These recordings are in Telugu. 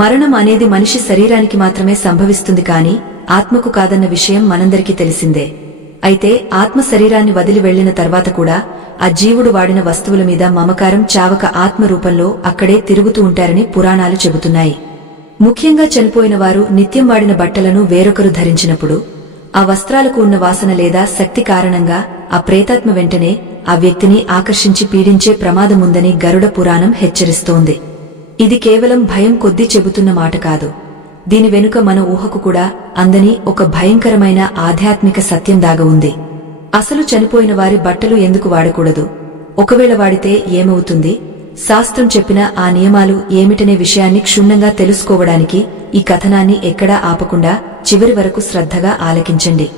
మరణం అనేది మనిషి శరీరానికి మాత్రమే సంభవిస్తుంది కాని ఆత్మకు కాదన్న విషయం మనందరికీ తెలిసిందే. అయితే ఆత్మ శరీరాన్ని వదిలి వెళ్లిన తర్వాత కూడా ఆ జీవుడు వాడిన వస్తువుల మీద మమకారం చావక ఆత్మ రూపంలో అక్కడే తిరుగుతూ ఉంటారని పురాణాలు చెబుతున్నాయి. ముఖ్యంగా చనిపోయిన వారు నిత్యం వాడిన బట్టలను వేరొకరు ధరించినప్పుడు ఆ వస్త్రాలకు ఉన్న వాసన లేదా శక్తి కారణంగా ఆ ప్రేతాత్మ వెంటనే ఆ వ్యక్తిని ఆకర్షించి పీడించే ప్రమాదముందని గరుడ పురాణం హెచ్చరిస్తోంది. ఇది కేవలం భయం కొద్దీ చెబుతున్న మాట కాదు. దీని వెనుక మన ఊహకు కూడా అందని ఒక భయంకరమైన ఆధ్యాత్మిక సత్యం దాగ ఉంది. అసలు చనిపోయిన వారి బట్టలు ఎందుకు వాడకూడదు, ఒకవేళ వాడితే ఏమవుతుంది, శాస్త్రం చెప్పిన ఆ నియమాలు ఏమిటనే విషయాన్ని క్షుణ్ణంగా తెలుసుకోవడానికి ఈ కథనాన్ని ఎక్కడా ఆపకుండా చివరి వరకు శ్రద్ధగా ఆలకించండి.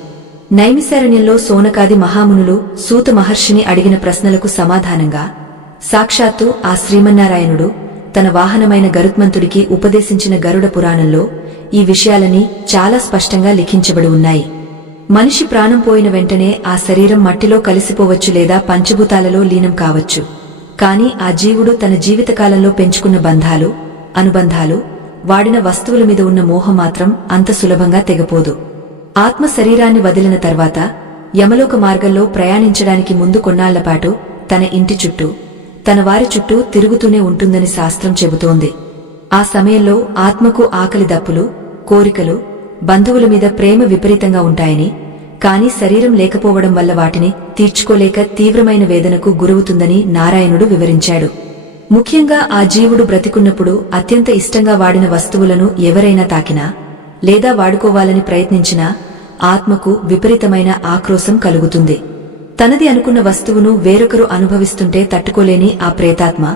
నైమిశారణ్యంలో సోనకాది మహామునులు సూత మహర్షిని అడిగిన ప్రశ్నలకు సమాధానంగా సాక్షాత్తు ఆ శ్రీమన్నారాయణుడు తన వాహనమైన గరుత్మంతుడికి ఉపదేశించిన గరుడ పురాణంలో ఈ విషయాలని చాలా స్పష్టంగా లిఖించబడి ఉన్నాయి. మనిషి ప్రాణం పోయిన వెంటనే ఆ శరీరం మట్టిలో కలిసిపోవచ్చు లేదా పంచభూతాలలో లీనం కావచ్చు. కాని ఆ జీవుడు తన జీవితకాలంలో పెంచుకున్న బంధాలు, అనుబంధాలు, వాడిన వస్తువుల మీద ఉన్న మోహం మాత్రం అంత సులభంగా తెగపోదు. ఆత్మ శరీరాన్ని వదిలిన తర్వాత యమలోక మార్గంలో ప్రయాణించడానికి ముందు కొన్నాళ్లపాటు తన ఇంటి చుట్టూ, తన వారి చుట్టూ తిరుగుతూనే ఉంటుందని శాస్త్రం చెబుతోంది. ఆ సమయంలో ఆత్మకు ఆకలి దప్పులు, కోరికలు, బంధువుల మీద ప్రేమ విపరీతంగా ఉంటాయని, కాని శరీరం లేకపోవడం వల్ల వాటిని తీర్చుకోలేక తీవ్రమైన వేదనకు గురవుతుందని నారాయణుడు వివరించాడు. ముఖ్యంగా ఆ జీవుడు బ్రతికున్నప్పుడు అత్యంత ఇష్టంగా వాడిన వస్తువులను ఎవరైనా తాకినా లేదా వాడుకోవాలని ప్రయత్నించినా ఆత్మకు విపరీతమైన ఆక్రోశం కలుగుతుంది. తనది అనుకున్న వస్తువును వేరొకరు అనుభవిస్తుంటే తట్టుకోలేని ఆ ప్రేతాత్మ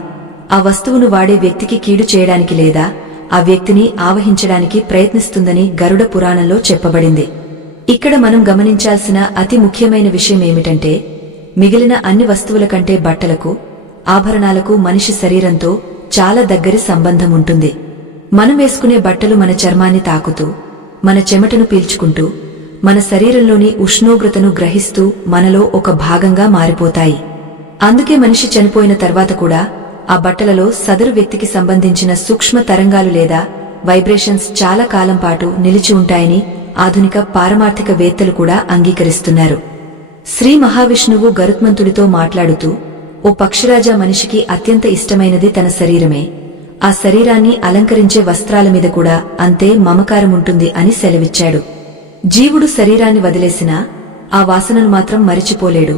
ఆ వస్తువును వాడే వ్యక్తికి కీడు చేయడానికి లేదా ఆ వ్యక్తిని ఆవహించడానికి ప్రయత్నిస్తుందని గరుడ పురాణంలో చెప్పబడింది. ఇక్కడ మనం గమనించాల్సిన అతి ముఖ్యమైన విషయం ఏమిటంటే, మిగిలిన అన్ని వస్తువుల కంటే బట్టలకు, ఆభరణాలకు మనిషి శరీరంతో చాలా దగ్గరి సంబంధం ఉంటుంది. మనం వేసుకునే బట్టలు మన చర్మాన్ని తాకుతూ, మన చెమటను పీల్చుకుంటూ, మన శరీరంలోని ఉష్ణోగ్రతను గ్రహిస్తూ మనలో ఒక భాగంగా మారిపోతాయి. అందుకే మనిషి చనిపోయిన తర్వాత కూడా ఆ బట్టలలో సదరు వ్యక్తికి సంబంధించిన సూక్ష్మ తరంగాలు లేదా వైబ్రేషన్స్ చాలా కాలం పాటు నిలిచి ఉంటాయని ఆధునిక పారమార్థిక వేత్తలు కూడా అంగీకరిస్తున్నారు. శ్రీ మహావిష్ణువు గరుత్మంతుడితో మాట్లాడుతూ, ఓ పక్షిరాజా, మనిషికి అత్యంత ఇష్టమైనది తన శరీరమే. ఆ శరీరాన్ని అలంకరించే వస్త్రాల మీద కూడా అంతే మమకారముంటుంది అని సెలవిచ్చాడు. జీవుడు శరీరాన్ని వదిలేసినా ఆ వాసనను మాత్రం మరిచిపోలేడు.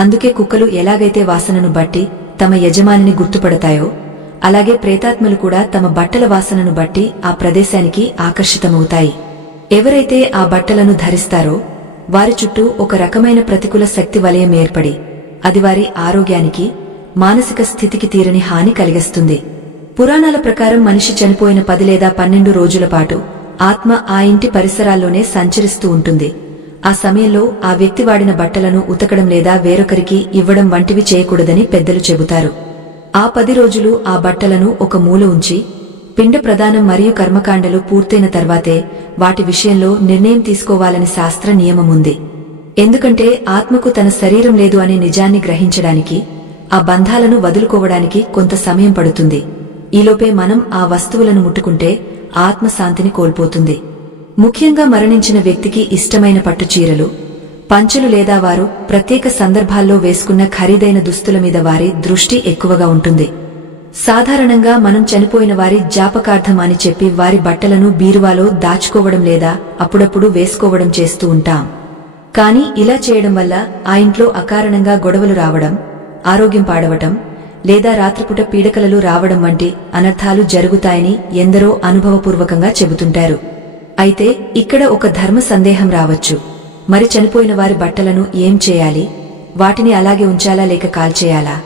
అందుకే కుక్కలు ఎలాగైతే వాసనను బట్టి తమ యజమానిని గుర్తుపడతాయో, అలాగే ప్రేతాత్మలు కూడా తమ బట్టల వాసనను బట్టి ఆ ప్రదేశానికి ఆకర్షితమవుతాయి. ఎవరైతే ఆ బట్టలను ధరిస్తారో వారి చుట్టూ ఒక రకమైన ప్రతికూల శక్తి వలయం ఏర్పడి అది వారి ఆరోగ్యానికి, మానసిక స్థితికి తీరని హాని కలిగిస్తుంది. పురాణాల ప్రకారం మనిషి చనిపోయిన 10 లేదా 12 రోజుల పాటు ఆత్మ ఆ ఇంటి పరిసరాల్లోనే సంచరిస్తూ ఉంటుంది. ఆ సమయంలో ఆ వ్యక్తి వాడిన బట్టలను ఉతకడం లేదా వేరొకరికి ఇవ్వడం వంటివి చేయకూడదని పెద్దలు చెబుతారు. ఆ 10 రోజులు ఆ బట్టలను ఒక మూల ఉంచి పిండ ప్రదానం మరియు కర్మకాండలు పూర్తయిన తర్వాతే వాటి విషయంలో నిర్ణయం తీసుకోవాలని శాస్త్ర నియమముంది. ఎందుకంటే ఆత్మకు తన శరీరం లేదు అనే నిజాన్ని గ్రహించడానికి, ఆ బంధాలను వదులుకోవడానికి కొంత సమయం పడుతుంది. ఈలోపే మనం ఆ వస్తువులను ముట్టుకుంటే ఆత్మ శాంతిని కోల్పోతుంది. ముఖ్యంగా మరణించిన వ్యక్తికి ఇష్టమైన పట్టుచీరలు, పంచెలు లేదా వారు ప్రత్యేక సందర్భాల్లో వేసుకున్న ఖరీదైన దుస్తుల మీద వారి దృష్టి ఎక్కువగా ఉంటుంది. సాధారణంగా మనం చనిపోయిన వారి జ్ఞాపకార్థం అని చెప్పి వారి బట్టలను బీరువాలో దాచుకోవడం లేదా అప్పుడప్పుడు వేసుకోవడం చేస్తూ ఉంటాం. కాని ఇలా చేయడం వల్ల ఆ ఇంట్లో అకారణంగా గొడవలు రావడం, ఆరోగ్యం పాడవటం లేదా రాత్రిపూట పీడకలలు రావడం వంటి అనర్థాలు జరుగుతాయని ఎందరో అనుభవపూర్వకంగా చెబుతుంటారు. అయితే ఇక్కడ ఒక ధర్మ సందేహం రావచ్చు. మరి చనిపోయిన వారి బట్టలను ఏం చేయాలి? వాటిని అలాగే ఉంచాలా లేక కాల్చేయాలా,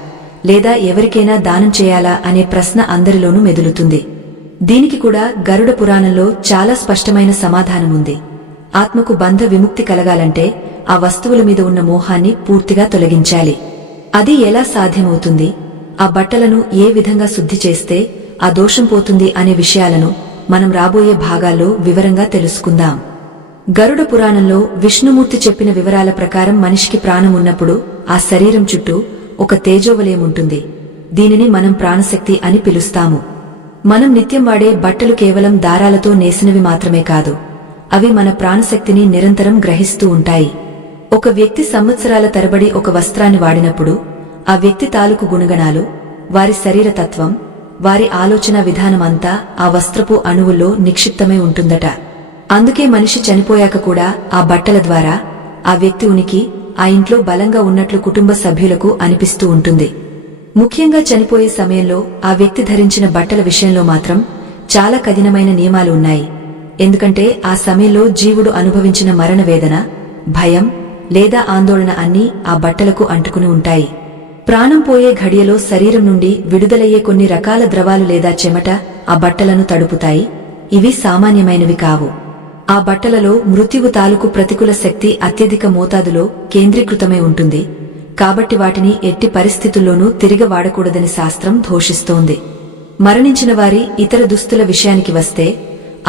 లేదా ఎవరికైనా దానం చేయాలా అనే ప్రశ్న అందరిలోనూ మెదులుతుంది. దీనికి కూడా గరుడ పురాణంలో చాలా స్పష్టమైన సమాధానముంది. ఆత్మకు బంధ విముక్తి కలగాలంటే ఆ వస్తువుల మీద ఉన్న మోహాన్ని పూర్తిగా తొలగించాలి. అది ఎలా సాధ్యమవుతుంది? ఆ బట్టలను ఏ విధంగా శుద్ధి చేస్తే ఆ దోషం పోతుంది అనే విషయాలను మనం రాబోయే భాగాల్లో వివరంగా తెలుసుకుందాం. గరుడ పురాణంలో విష్ణుమూర్తి చెప్పిన వివరాల ప్రకారం మనిషికి ప్రాణం ఉన్నప్పుడు ఆ శరీరం చుట్టూ ఒక తేజోవలయం ఉంటుంది. దీనిని మనం ప్రాణశక్తి అని పిలుస్తాము. మనం నిత్యం వాడే బట్టలు కేవలం దారాలతో నేసినవి మాత్రమే కాదు, అవి మన ప్రాణశక్తిని నిరంతరం గ్రహిస్తూ ఉంటాయి. ఒక వ్యక్తి సంవత్సరాల తరబడి ఒక వస్త్రాన్ని వాడినప్పుడు ఆ వ్యక్తి తాలూకు గుణగణాలు, వారి శరీరతత్వం, వారి ఆలోచన విధానమంతా ఆ వస్త్రపు అణువుల్లో నిక్షిప్తమై ఉంటుందట. అందుకే మనిషి చనిపోయాక కూడా ఆ బట్టల ద్వారా ఆ వ్యక్తి ఉనికి ఆ ఇంట్లో బలంగా ఉన్నట్లు కుటుంబ సభ్యులకు అనిపిస్తూ ఉంటుంది. ముఖ్యంగా చనిపోయే సమయంలో ఆ వ్యక్తి ధరించిన బట్టల విషయంలో మాత్రం చాలా కఠినమైన నియమాలు ఉన్నాయి. ఎందుకంటే ఆ సమయంలో జీవుడు అనుభవించిన మరణ వేదన, భయం లేదా ఆందోళన అన్నీ ఆ బట్టలకు అంటుకుని ఉంటాయి. ప్రాణం పోయే ఘడియలో శరీరం నుండి విడుదలయ్యే కొన్ని రకాల ద్రవాలు లేదా చెమట ఆ బట్టలను తడుపుతాయి. ఇవి సామాన్యమైనవి కావు. ఆ బట్టలలో మృత్యువు తాలూకు ప్రతికూల శక్తి అత్యధిక మోతాదులో కేంద్రీకృతమై ఉంటుంది. కాబట్టి వాటిని ఎట్టి పరిస్థితుల్లోనూ తిరిగి వాడకూడదని శాస్త్రం ఘోషిస్తోంది. మరణించిన వారి ఇతర దుస్తుల విషయానికి వస్తే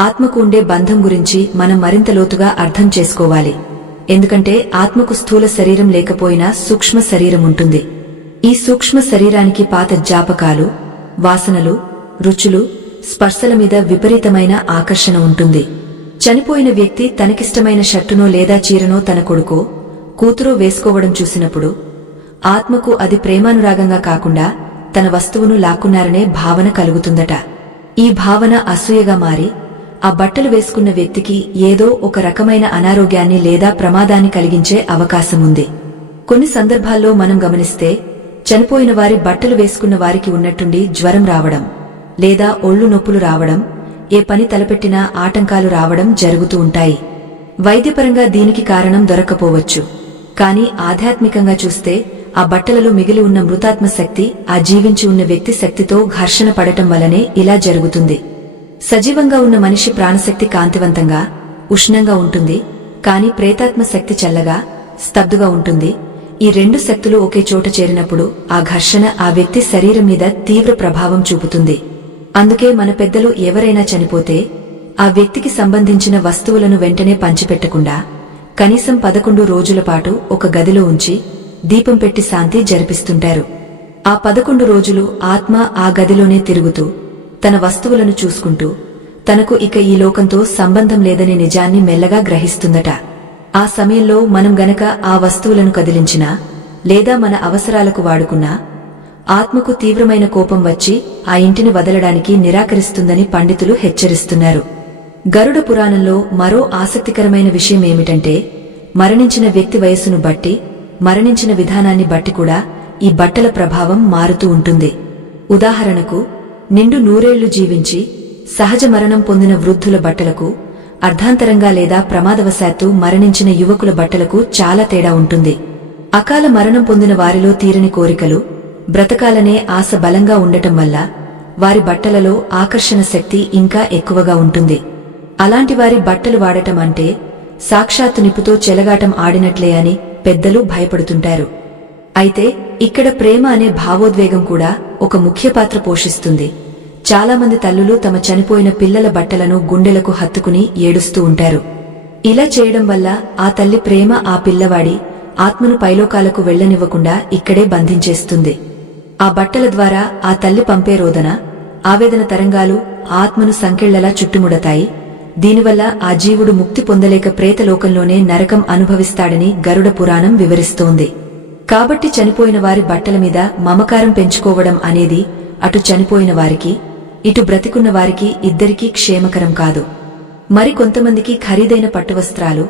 ఆత్మకు ఉండే బంధం గురించి మనం మరింత లోతుగా అర్థం చేసుకోవాలి. ఎందుకంటే ఆత్మకు స్థూల శరీరం లేకపోయినా సూక్ష్మ శరీరం ఉంటుంది. ఈ సూక్ష్మ శరీరానికి పాత జ్ఞాపకాలు, వాసనలు, రుచులు, స్పర్శల మీద విపరీతమైన ఆకర్షణ ఉంటుంది. చనిపోయిన వ్యక్తి తనకిష్టమైన షర్టునో లేదా చీరనో తన కొడుకో కూతురో వేసుకోవడం చూసినప్పుడు ఆత్మకు అది ప్రేమానురాగంగా కాకుండా తన వస్తువును లాక్కున్నారనే భావన కలుగుతుందట. ఈ భావన అసూయగా మారి ఆ బట్టలు వేసుకున్న వ్యక్తికి ఏదో ఒక రకమైన అనారోగ్యాన్ని లేదా ప్రమాదాన్ని కలిగించే అవకాశముంది. కొన్ని సందర్భాల్లో మనం గమనిస్తే చనిపోయిన వారి బట్టలు వేసుకున్న వారికి ఉన్నట్టుండి జ్వరం రావడం లేదా ఒళ్ళు నొప్పులు రావడం, ఏ పని తలపెట్టినా ఆటంకాలు రావడం జరుగుతూ ఉంటాయి. వైద్యపరంగా దీనికి కారణం దొరక్కపోవచ్చు. కానీ ఆధ్యాత్మికంగా చూస్తే ఆ బట్టలలో మిగిలి ఉన్న మృతాత్మ శక్తి ఆ జీవించి ఉన్న వ్యక్తి శక్తితో ఘర్షణ పడటం వల్లనే ఇలా జరుగుతుంది. సజీవంగా ఉన్న మనిషి ప్రాణశక్తి కాంతివంతంగా, ఉష్ణంగా ఉంటుంది. కాని ప్రేతాత్మ శక్తి చల్లగా, స్తబ్దుగా ఉంటుంది. ఈ రెండు శక్తులు ఒకే చోట చేరినప్పుడు ఆ ఘర్షణ ఆ వ్యక్తి శరీరం మీద తీవ్ర ప్రభావం చూపుతుంది. అందుకే మన పెద్దలు ఎవరైనా చనిపోతే ఆ వ్యక్తికి సంబంధించిన వస్తువులను వెంటనే పంచిపెట్టకుండా కనీసం 11 రోజుల పాటు ఒక గదిలో ఉంచి దీపం పెట్టి శాంతి జరిపిస్తుంటారు. ఆ 11 రోజులు ఆత్మ ఆ గదిలోనే తిరుగుతూ తన వస్తువులను చూసుకుంటూ తనకు ఇక ఈ లోకంతో సంబంధం లేదనే నిజాన్ని మెల్లగా గ్రహిస్తుందట. ఆ సమయంలో మనం గనక ఆ వస్తువులను కదిలించినా లేదా మన అవసరాలకు వాడుకున్నా ఆత్మకు తీవ్రమైన కోపం వచ్చి ఆ ఇంటిని వదలడానికి నిరాకరిస్తుందని పండితులు హెచ్చరిస్తున్నారు. గరుడ పురాణంలో మరో ఆసక్తికరమైన విషయమేమిటంటే మరణించిన వ్యక్తి వయస్సును బట్టి, మరణించిన విధానాన్ని బట్టి కూడా ఈ బట్టల ప్రభావం మారుతూ ఉంటుంది. ఉదాహరణకు నిండు 100 ఏళ్లు జీవించి సహజ మరణం పొందిన వృద్ధుల బట్టలకు, అర్ధాంతరంగా లేదా ప్రమాదవశాత్తు మరణించిన యువకుల బట్టలకు చాలా తేడా ఉంటుంది. అకాల మరణం పొందిన వారిలో తీరని కోరికలు, బ్రతకాలనే ఆశ బలంగా ఉండటం వల్ల వారి బట్టలలో ఆకర్షణ శక్తి ఇంకా ఎక్కువగా ఉంటుంది. అలాంటి వారి బట్టలు వాడటం అంటే సాక్షాత్తు నిప్పుతో చెలగాటం ఆడినట్లే అని పెద్దలు భయపడుతుంటారు. అయితే ఇక్కడ ప్రేమ అనే భావోద్వేగం కూడా ఒక ముఖ్య పాత్ర పోషిస్తుంది. చాలామంది తల్లులు తమ చనిపోయిన పిల్లల బట్టలను గుండెలకు హత్తుకుని ఏడుస్తూ ఉంటారు. ఇలా చేయడం వల్ల ఆ తల్లి ప్రేమ ఆ పిల్లవాడి ఆత్మను పైలోకాలకు వెళ్లనివ్వకుండా ఇక్కడే బంధించేస్తుంది. ఆ బట్టల ద్వారా ఆ తల్లి పంపే రోదన, ఆవేదన తరంగాలు ఆత్మను సంకెళ్లలా చుట్టుముడతాయి. దీనివల్ల ఆ జీవుడు ముక్తి పొందలేక ప్రేతలోకంలోనే నరకం అనుభవిస్తాడని గరుడ పురాణం వివరిస్తోంది. కాబట్టి చనిపోయిన వారి బట్టల మీద మమకారం పెంచుకోవడం అనేది అటు చనిపోయిన వారికి, ఇటు బ్రతికున్న వారికి ఇద్దరికీ క్షేమకరం కాదు. మరి కొంతమందికి ఖరీదైన పట్టువస్త్రాలు,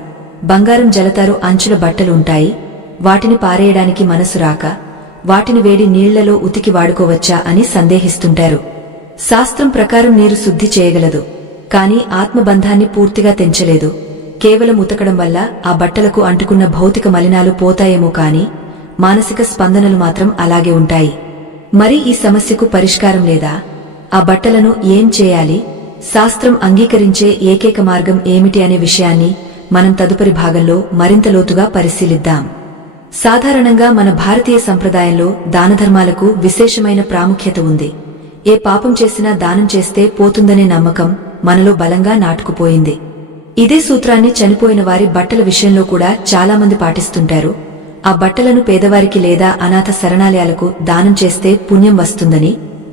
బంగారం జలతారు అంచుల బట్టలు ఉంటాయి. వాటిని పారేయడానికి మనసు రాక వాటిని వేడి నీళ్లలో ఉతికి వాడుకోవచ్చా అని సందేహిస్తుంటారు. శాస్త్రం ప్రకారం నీరు శుద్ధి చేయగలదు, కాని ఆత్మబంధాన్ని పూర్తిగా తెంచలేదు. కేవలం ఉతకడం వల్ల ఆ బట్టలకు అంటుకున్న భౌతిక మలినాలు పోతాయేమో కాని మానసిక స్పందనలు మాత్రం అలాగే ఉంటాయి. మరి ఈ సమస్యకు పరిష్కారం లేదా? ఆ బట్టలను ఏం చేయాలి? శాస్త్రం అంగీకరించే ఏకైక మార్గం ఏమిటి అనే విషయాన్ని మనం తదుపరి భాగంలో మరింత లోతుగా పరిశీలిద్దాం. సాధారణంగా మన భారతీయ సంప్రదాయంలో దానధర్మాలకు విశేషమైన ప్రాముఖ్యత ఉంది. ఏ పాపం చేసినా దానం చేస్తే పోతుందనే నమ్మకం మనలో బలంగా నాటుకుపోయింది. ఇదే సూత్రాన్ని చనిపోయిన వారి బట్టల విషయంలో కూడా చాలామంది పాటిస్తుంటారు. ఆ బట్టలను పేదవారికి లేదా అనాథ శరణాలయాలకు దానం చేస్తే పుణ్యం వస్తుందని,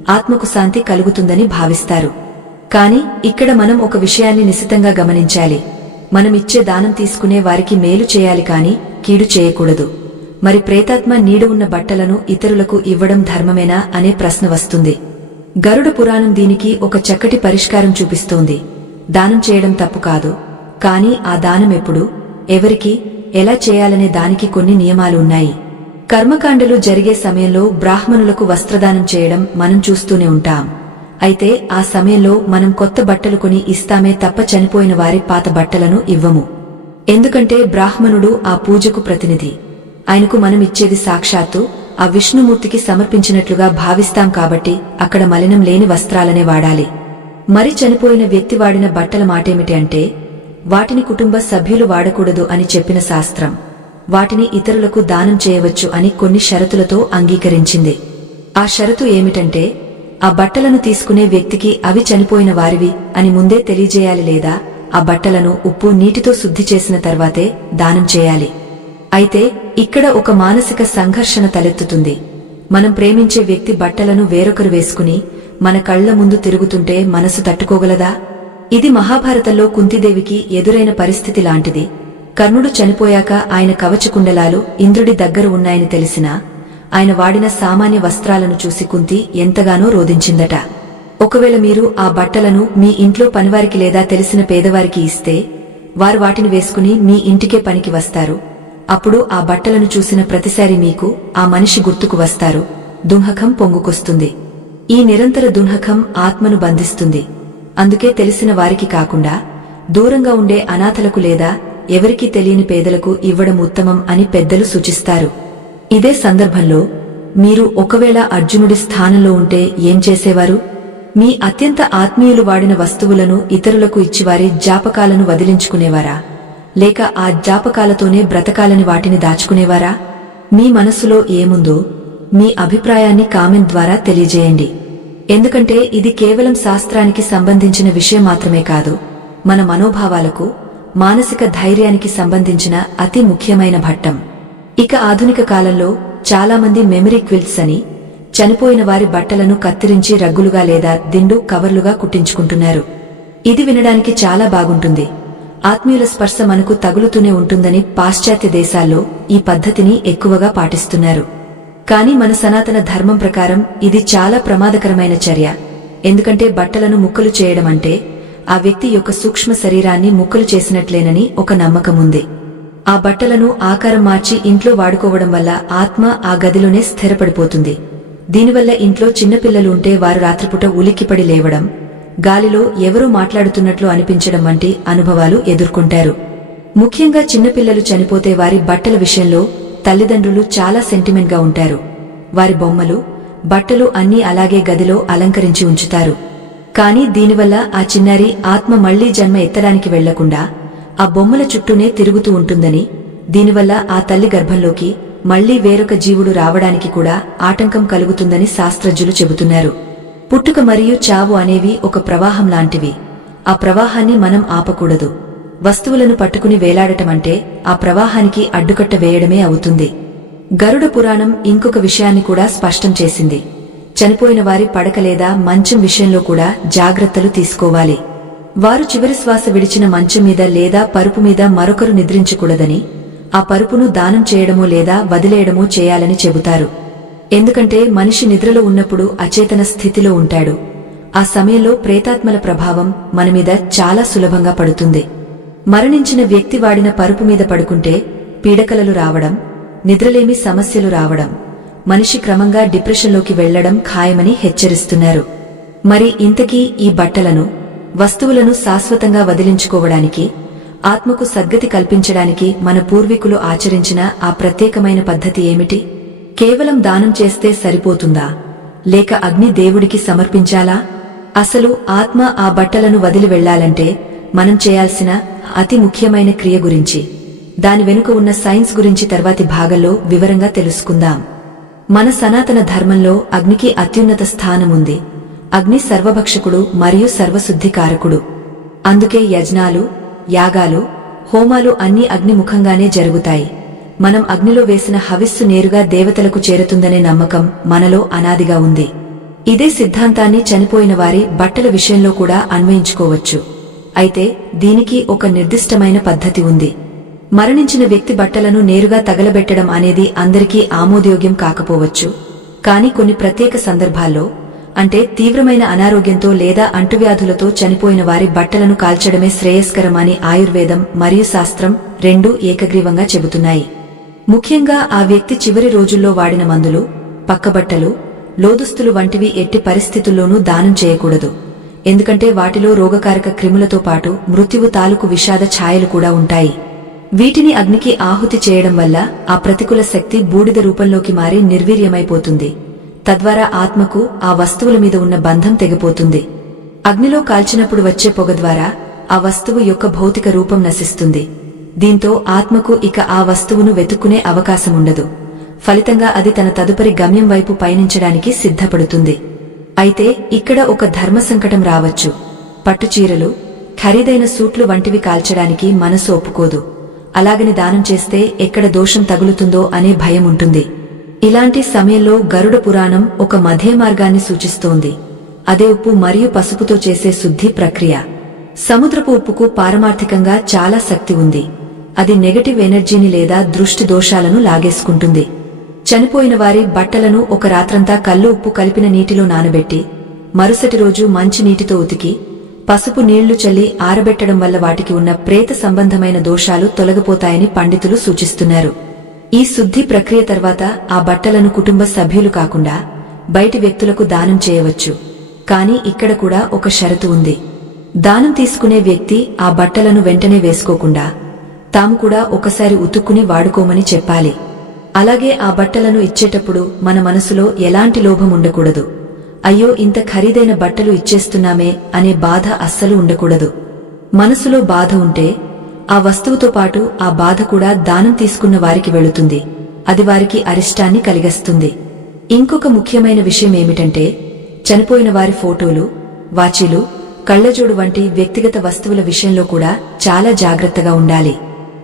ఆత్మకు శాంతి కలుగుతుందని భావిస్తారు. కాని ఇక్కడ మనం ఒక విషయాన్ని నిశితంగా గమనించాలి. మనం ఇచ్చే దానం తీసుకునే వారికి మేలు చేయాలి కాని కీడు చేయకూడదు. మరి ప్రేతాత్మ నీడ ఉన్న బట్టలను ఇతరులకు ఇవ్వడం ధర్మమేనా అనే ప్రశ్న వస్తుంది. గరుడ పురాణం దీనికి ఒక చక్కటి పరిష్కారం చూపిస్తోంది. దానం చేయడం తప్పు కాదు, కాని ఆ దానం ఎప్పుడు, ఎవరికి, ఎలా చేయాలనే దానికి కొన్ని నియమాలు ఉన్నాయి. కర్మకాండలు జరిగే సమయంలో బ్రాహ్మణులకు వస్త్రదానం చేయడం మనం చూస్తూనే ఉంటాం. అయితే ఆ సమయంలో మనం కొత్త బట్టలు కొని ఇస్తామే తప్ప చనిపోయిన వారి పాత బట్టలను ఇవ్వము. ఎందుకంటే బ్రాహ్మణుడు ఆ పూజకు ప్రతినిధి. ఆయనకు మనం ఇచ్చేది సాక్షాత్తు ఆ విష్ణుమూర్తికి సమర్పించినట్లుగా భావిస్తాం కాబట్టి అక్కడ మలినం లేని వస్త్రాలనే వాడాలి. మరి చనిపోయిన వ్యక్తి వాడిన బట్టల మాటేమిటి అంటే, వాటిని కుటుంబ సభ్యులు వాడకూడదు అని చెప్పిన శాస్త్రం వాటిని ఇతరులకు దానం చేయవచ్చు అని కొన్ని షరతులతో అంగీకరించింది. ఆ షరతు ఏమిటంటే, ఆ బట్టలను తీసుకునే వ్యక్తికి అవి చనిపోయిన వారివి అని ముందే తెలియజేయాలి, లేదా ఆ బట్టలను ఉప్పు నీటితో శుద్ధి చేసిన తర్వాతే దానం చేయాలి. అయితే ఇక్కడ ఒక మానసిక సంఘర్షణ తలెత్తుతుంది. మనం ప్రేమించే వ్యక్తి బట్టలను వేరొకరు వేసుకుని మన కళ్ల ముందు తిరుగుతుంటే మనసు తట్టుకోగలదా? ఇది మహాభారతంలో కుంతిదేవికి ఎదురైన పరిస్థితి లాంటిది. కర్ణుడు చనిపోయాక ఆయన కవచకుండలాలు ఇంద్రుడి దగ్గర ఉన్నాయని తెలిసినా ఆయన వాడిన సామాన్య వస్త్రాలను చూసి కుంతి ఎంతగానో రోదించిందట. ఒకవేళ మీరు ఆ బట్టలను మీ ఇంట్లో పనివారికి లేదా తెలిసిన పేదవారికి ఇస్తే వారు వాటిని వేసుకుని మీ ఇంటికే పనికి వస్తారు. అప్పుడు ఆ బట్టలను చూసిన ప్రతిసారి మీకు ఆ మనిషి గుర్తుకు వస్తారు. దుంహకం పొంగుకొస్తుంది. ఈ నిరంతర దుంహకం ఆత్మను బంధిస్తుంది. అందుకే తెలిసిన వారికి కాకుండా దూరంగా ఉండే అనాథలకు లేదా ఎవరికీ తెలియని పేదలకు ఇవ్వడం ఉత్తమం అని పెద్దలు సూచిస్తారు. ఇదే సందర్భంలో మీరు ఒకవేళ అర్జునుడి స్థానంలో ఉంటే ఏం చేసేవారు? మీ అత్యంత ఆత్మీయులు వాడిన వస్తువులను ఇతరులకు ఇచ్చివారి జ్ఞాపకాలను వదిలించుకునేవారా, లేక ఆ జ్ఞాపకాలతోనే బ్రతకాలని వాటిని దాచుకునేవారా? మీ మనసులో ఏముందో మీ అభిప్రాయాన్ని కామెంట్ ద్వారా తెలియజేయండి. ఎందుకంటే ఇది కేవలం శాస్త్రానికి సంబంధించిన విషయం మాత్రమే కాదు, మన మనోభావాలకు, మానసిక ధైర్యానికి సంబంధించిన అతి ముఖ్యమైన ఘట్టం. ఇక ఆధునిక కాలంలో చాలామంది మెమరీ క్విల్ట్స్ అని చనిపోయిన వారి బట్టలను కత్తిరించి రగ్గులుగా లేదా దిండు కవర్లుగా కుట్టించుకుంటున్నారు. ఇది వినడానికి చాలా బాగుంటుంది. ఆత్మీయుల స్పర్శ మనకు తగులుతూనే ఉంటుందని పాశ్చాత్య దేశాల్లో ఈ పద్ధతిని ఎక్కువగా పాటిస్తున్నారు. కాని మన సనాతన ధర్మం ప్రకారం ఇది చాలా ప్రమాదకరమైన చర్య. ఎందుకంటే బట్టలను ముక్కలు చేయడం అంటే ఆ వ్యక్తి యొక్క సూక్ష్మ శరీరాన్ని ముక్కలు చేసినట్లేనని ఒక నమ్మకముంది. ఆ బట్టలను ఆకారం మార్చి ఇంట్లో వాడుకోవడం వల్ల ఆత్మ ఆ గదిలోనే స్థిరపడిపోతుంది. దీనివల్ల ఇంట్లో చిన్నపిల్లలు ఉంటే వారు రాత్రిపూట ఉలిక్కిపడి లేవడం, గాలిలో ఎవరో మాట్లాడుతున్నట్లు అనిపించడం వంటి అనుభవాలు ఎదుర్కొంటారు. ముఖ్యంగా చిన్నపిల్లలు చనిపోతే వారి బట్టల విషయంలో తల్లిదండ్రులు చాలా సెంటిమెంట్ గా ఉంటారు. వారి బొమ్మలు, బట్టలు అన్నీ అలాగే గదిలో అలంకరించి ఉంచుతారు. కాని దీనివల్ల ఆ చిన్నారి ఆత్మ మళ్లీ జన్మ ఎత్తడానికి వెళ్లకుండా ఆ బొమ్మల చుట్టూనే తిరుగుతూ ఉంటుందని, దీనివల్ల ఆ తల్లి గర్భంలోకి మళ్లీ వేరొక జీవుడు రావడానికి కూడా ఆటంకం కలుగుతుందని శాస్త్రజ్ఞులు చెబుతున్నారు. పుట్టుక మరియు చావు అనేవి ఒక ప్రవాహం లాంటివి. ఆ ప్రవాహాన్ని మనం ఆపకూడదు. వస్తువులను పట్టుకుని వేలాడటమంటే ఆ ప్రవాహానికి అడ్డుకట్ట వేయడమే అవుతుంది. గరుడ పురాణం ఇంకొక విషయాన్ని కూడా స్పష్టం చేసింది. చనిపోయిన వారి పడక లేదా మంచం విషయంలో కూడా జాగ్రత్తలు తీసుకోవాలి. వారు చివరి శ్వాస విడిచిన మంచం మీద లేదా పరుపు మీద మరొకరు నిద్రించకూడదని, ఆ పరుపును దానం చేయడమో లేదా వదిలేయడమో చేయాలని చెబుతారు. ఎందుకంటే మనిషి నిద్రలో ఉన్నప్పుడు అచేతన స్థితిలో ఉంటాడు. ఆ సమయంలో ప్రేతాత్మల ప్రభావం మనమీద చాలా సులభంగా పడుతుంది. మరణించిన వ్యక్తి వాడిన పరుపు మీద పడుకుంటే పీడకలలు రావడం, నిద్రలేమి సమస్యలు రావడం, మనిషి క్రమంగా డిప్రెషన్లోకి వెళ్లడం ఖాయమని హెచ్చరిస్తున్నారు. మరి ఇంతకీ ఈ బట్టలను, వస్తువులను శాశ్వతంగా వదిలించుకోవడానికి, ఆత్మకు సద్గతి కల్పించడానికి మన పూర్వీకులు ఆచరించిన ఆ ప్రత్యేకమైన పద్ధతి ఏమిటి? కేవలం దానం చేస్తే సరిపోతుందా, లేక అగ్ని దేవుడికి సమర్పించాలా? అసలు ఆత్మ ఆ బట్టలను వదిలి వెళ్లాలంటే మనం చేయాల్సిన అతి ముఖ్యమైన క్రియ గురించి, దాని వెనుక ఉన్న సైన్స్ గురించి తర్వాతి భాగంలో వివరంగా తెలుసుకుందాం. మన సనాతన ధర్మంలో అగ్నికి అత్యున్నత స్థానముంది. అగ్ని సర్వభక్షకుడు మరియు సర్వశుద్ధికారకుడు. అందుకే యజ్ఞాలు, యాగాలు, హోమాలు అన్నీ అగ్నిముఖంగానే జరుగుతాయి. మనం అగ్నిలో వేసిన హవిస్సు నేరుగా దేవతలకు చేరుతుందనే నమ్మకం మనలో అనాదిగా ఉంది. ఇదే సిద్ధాంతాన్ని చనిపోయిన వారి బట్టల విషయంలో కూడా అన్వయించుకోవచ్చు. అయితే దీనికి ఒక నిర్దిష్టమైన పద్ధతి ఉంది. మరణించిన వ్యక్తి బట్టలను నేరుగా తగలబెట్టడం అనేది అందరికీ ఆమోదయోగ్యం కాకపోవచ్చు. కానీ కొన్ని ప్రత్యేక సందర్భాల్లో, అంటే తీవ్రమైన అనారోగ్యంతో లేదా అంటువ్యాధులతో చనిపోయిన వారి బట్టలను కాల్చడమే శ్రేయస్కరం అని ఆయుర్వేదం మరియు శాస్త్రం రెండూ ఏకగ్రీవంగా చెబుతున్నాయి. ముఖ్యంగా ఆ వ్యక్తి చివరి రోజుల్లో వాడిన మందులు, పక్కబట్టలు, లోదుస్తులు వంటివి ఎట్టి పరిస్థితుల్లోనూ దానం చేయకూడదు. ఎందుకంటే వాటిలో రోగకారక క్రిములతో పాటు మృత్యువు తాలూకు విషాద ఛాయలు కూడా ఉంటాయి. వీటిని అగ్నికి ఆహుతి చేయడం వల్ల ఆ ప్రతికూల శక్తి బూడిద రూపంలోకి మారి నిర్వీర్యమైపోతుంది. తద్వారా ఆత్మకు ఆ వస్తువుల మీద ఉన్న బంధం తెగిపోతుంది. అగ్నిలో కాల్చినప్పుడు వచ్చే పొగ ద్వారా ఆ వస్తువు యొక్క భౌతిక రూపం నశిస్తుంది. దీంతో ఆత్మకు ఇక ఆ వస్తువును వెతుక్కునే అవకాశముండదు. ఫలితంగా అది తన తదుపరి గమ్యం వైపు పయనించడానికి సిద్ధపడుతుంది. అయితే ఇక్కడ ఒక ధర్మ సంకటం రావచ్చు. పట్టుచీరలు, ఖరీదైన సూట్లు వంటివి కాల్చడానికి మనసు ఒప్పుకోదు. అలాగని దానం చేస్తే ఎక్కడ దోషం తగులుతుందో అనే భయం ఉంటుంది. ఇలాంటి సమయంలో గరుడ పురాణం ఒక మధ్య మార్గాన్ని సూచిస్తోంది. అదే ఉప్పు మరియు పసుపుతో చేసే శుద్ధి ప్రక్రియ. సముద్రపు ఉప్పుకు పారమార్థికంగా చాలా శక్తి ఉంది. అది నెగటివ్ ఎనర్జీని లేదా దృష్టి దోషాలను లాగేసుకుంటుంది. చనిపోయిన వారి బట్టలను ఒక రాత్రంతా కల్లు ఉప్పు కలిపిన నీటిలో నానబెట్టి మరుసటి రోజు మంచి నీటితో ఉతికి పసుపు నీళ్లు చల్లి ఆరబెట్టడం వల్ల వాటికి ఉన్న ప్రేత సంబంధమైన దోషాలు తొలగిపోతాయని పండితులు సూచిస్తున్నారు. ఈ శుద్ధి ప్రక్రియ తర్వాత ఆ బట్టలను కుటుంబ సభ్యులు కాకుండా బయటి వ్యక్తులకు దానం చేయవచ్చు. కానీ ఇక్కడ కూడా ఒక షరతు ఉంది. దానం తీసుకునే వ్యక్తి ఆ బట్టలను వెంటనే వేసుకోకుండా తాము కూడా ఒకసారి ఉతుక్కుని వాడుకోమని చెప్పాలి. అలాగే ఆ బట్టలను ఇచ్చేటప్పుడు మన మనసులో ఎలాంటి లోభం ఉండకూడదు. అయ్యో ఇంత ఖరీదైన బట్టలు ఇచ్చేస్తున్నామే అనే బాధ అస్సలు ఉండకూడదు. మనసులో బాధ ఉంటే ఆ వస్తువుతో పాటు ఆ బాధ కూడా దానం తీసుకున్న వారికి వెళుతుంది. అది వారికి అరిష్టాన్ని కలిగిస్తుంది. ఇంకొక ముఖ్యమైన విషయం ఏమిటంటే, చనిపోయిన వారి ఫోటోలు, వాచీలు, కళ్లజోడు వంటి వ్యక్తిగత వస్తువుల విషయంలో కూడా చాలా జాగ్రత్తగా ఉండాలి.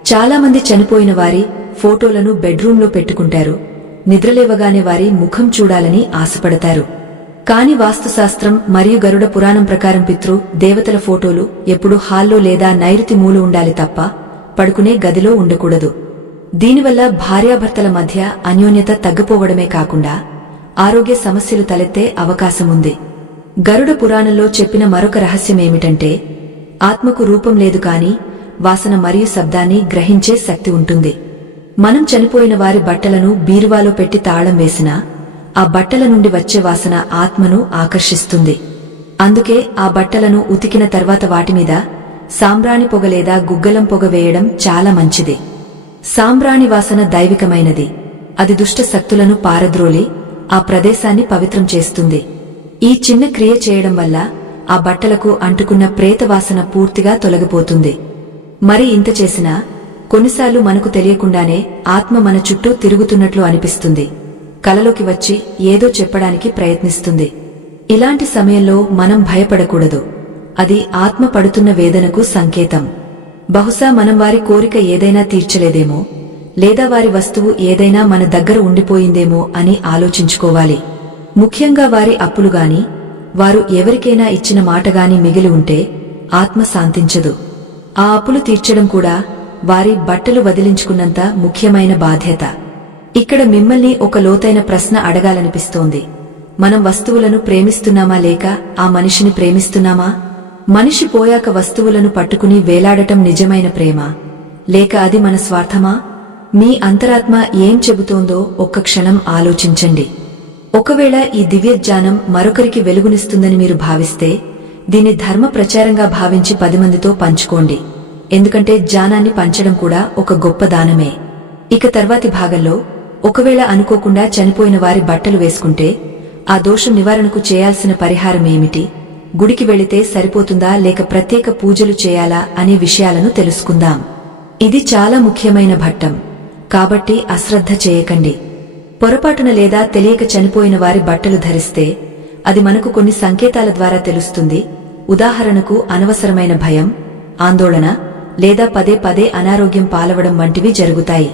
చాలామంది చనిపోయిన వారి ఫోటోలను బెడ్రూంలో పెట్టుకుంటారు. నిద్రలేవగానే వారి ముఖం చూడాలని ఆశపడతారు. కాని వాస్తుశాస్త్రం మరియు గరుడ పురాణం ప్రకారం పితృ దేవతల ఫోటోలు ఎప్పుడూ హాల్లో లేదా నైరుతి మూల ఉండాలి తప్ప పడుకునే గదిలో ఉండకూడదు. దీనివల్ల భార్యాభర్తల మధ్య అన్యోన్యత తగ్గిపోవడమే కాకుండా ఆరోగ్య సమస్యలు తలెత్తే అవకాశముంది. గరుడ పురాణంలో చెప్పిన మరొక రహస్యమేమిటంటే, ఆత్మకు రూపం లేదు కాని వాసన మరియు శబ్దాన్ని గ్రహించే శక్తి ఉంటుంది. మనం చనిపోయిన వారి బట్టలను బీరువాలో పెట్టి తాళం వేసినా ఆ బట్టల నుండి వచ్చే వాసన ఆత్మను ఆకర్షిస్తుంది. అందుకే ఆ బట్టలను ఉతికిన తర్వాత వాటిమీద సాంబ్రాణి పొగ లేదా గుగ్గలం పొగ వేయడం చాలా మంచిది. సాంబ్రాణి వాసన దైవికమైనది. అది దుష్ట శక్తులను పారద్రోలి ఆ ప్రదేశాన్ని పవిత్రం చేస్తుంది. ఈ చిన్న క్రియ చేయడం వల్ల ఆ బట్టలకు అంటుకున్న ప్రేత వాసన పూర్తిగా తొలగిపోతుంది. మరి ఇంత చేసినా కొన్నిసార్లు మనకు తెలియకుండానే ఆత్మ మన చుట్టూ తిరుగుతున్నట్లు అనిపిస్తుంది. కలలోకి వచ్చి ఏదో చెప్పడానికి ప్రయత్నిస్తుంది. ఇలాంటి సమయంలో మనం భయపడకూడదు. అది ఆత్మ పడుతున్న వేదనకు సంకేతం. బహుశా మనం వారి కోరిక ఏదైనా తీర్చలేదేమో, లేదా వారి వస్తువు ఏదైనా మన దగ్గర ఉండిపోయిందేమో అని ఆలోచించుకోవాలి. ముఖ్యంగా వారి అప్పులుగాని, వారు ఎవరికైనా ఇచ్చిన మాటగాని మిగిలి ఉంటే ఆత్మ శాంతించదు. ఆ అప్పులు తీర్చడం కూడా వారి బట్టలు వదిలించుకున్నంత ముఖ్యమైన బాధ్యత. ఇక్కడ మిమ్మల్ని ఒక లోతైన ప్రశ్న అడగాలనిపిస్తోంది. మనం వస్తువులను ప్రేమిస్తున్నామా లేక ఆ మనిషిని ప్రేమిస్తున్నామా? మనిషి పోయాక వస్తువులను పట్టుకుని వేలాడటం నిజమైన ప్రేమ, లేక అది మన స్వార్థమా? మీ అంతరాత్మ ఏం చెబుతోందో ఒక్క క్షణం ఆలోచించండి. ఒకవేళ ఈ దివ్యజ్ఞానం మరొకరికి వెలుగునిస్తుందని మీరు భావిస్తే దీన్ని ధర్మ ప్రచారంగా భావించి 10 మందితో పంచుకోండి. ఎందుకంటే జ్ఞానాన్ని పంచడం కూడా ఒక గొప్ప దానమే. ఇక తర్వాతి భాగంలో ఒకవేళ అనుకోకుండా చనిపోయిన వారి బట్టలు వేసుకుంటే ఆ దోషం నివారణకు చేయాల్సిన పరిహారం ఏమిటి, గుడికి వెళితే సరిపోతుందా లేక ప్రత్యేక పూజలు చేయాలా అనే విషయాలను తెలుసుకుందాం. ఇది చాలా ముఖ్యమైన ఘట్టం కాబట్టి అశ్రద్ధ చేయకండి. పొరపాటున లేదా తెలియక చనిపోయిన వారి బట్టలు ధరిస్తే అది మనకు కొన్ని సంకేతాల ద్వారా తెలుస్తుంది. ఉదాహరణకు అనవసరమైన భయం, ఆందోళన లేదా పదే పదే అనారోగ్యం పాలవడం వంటివి జరుగుతాయి.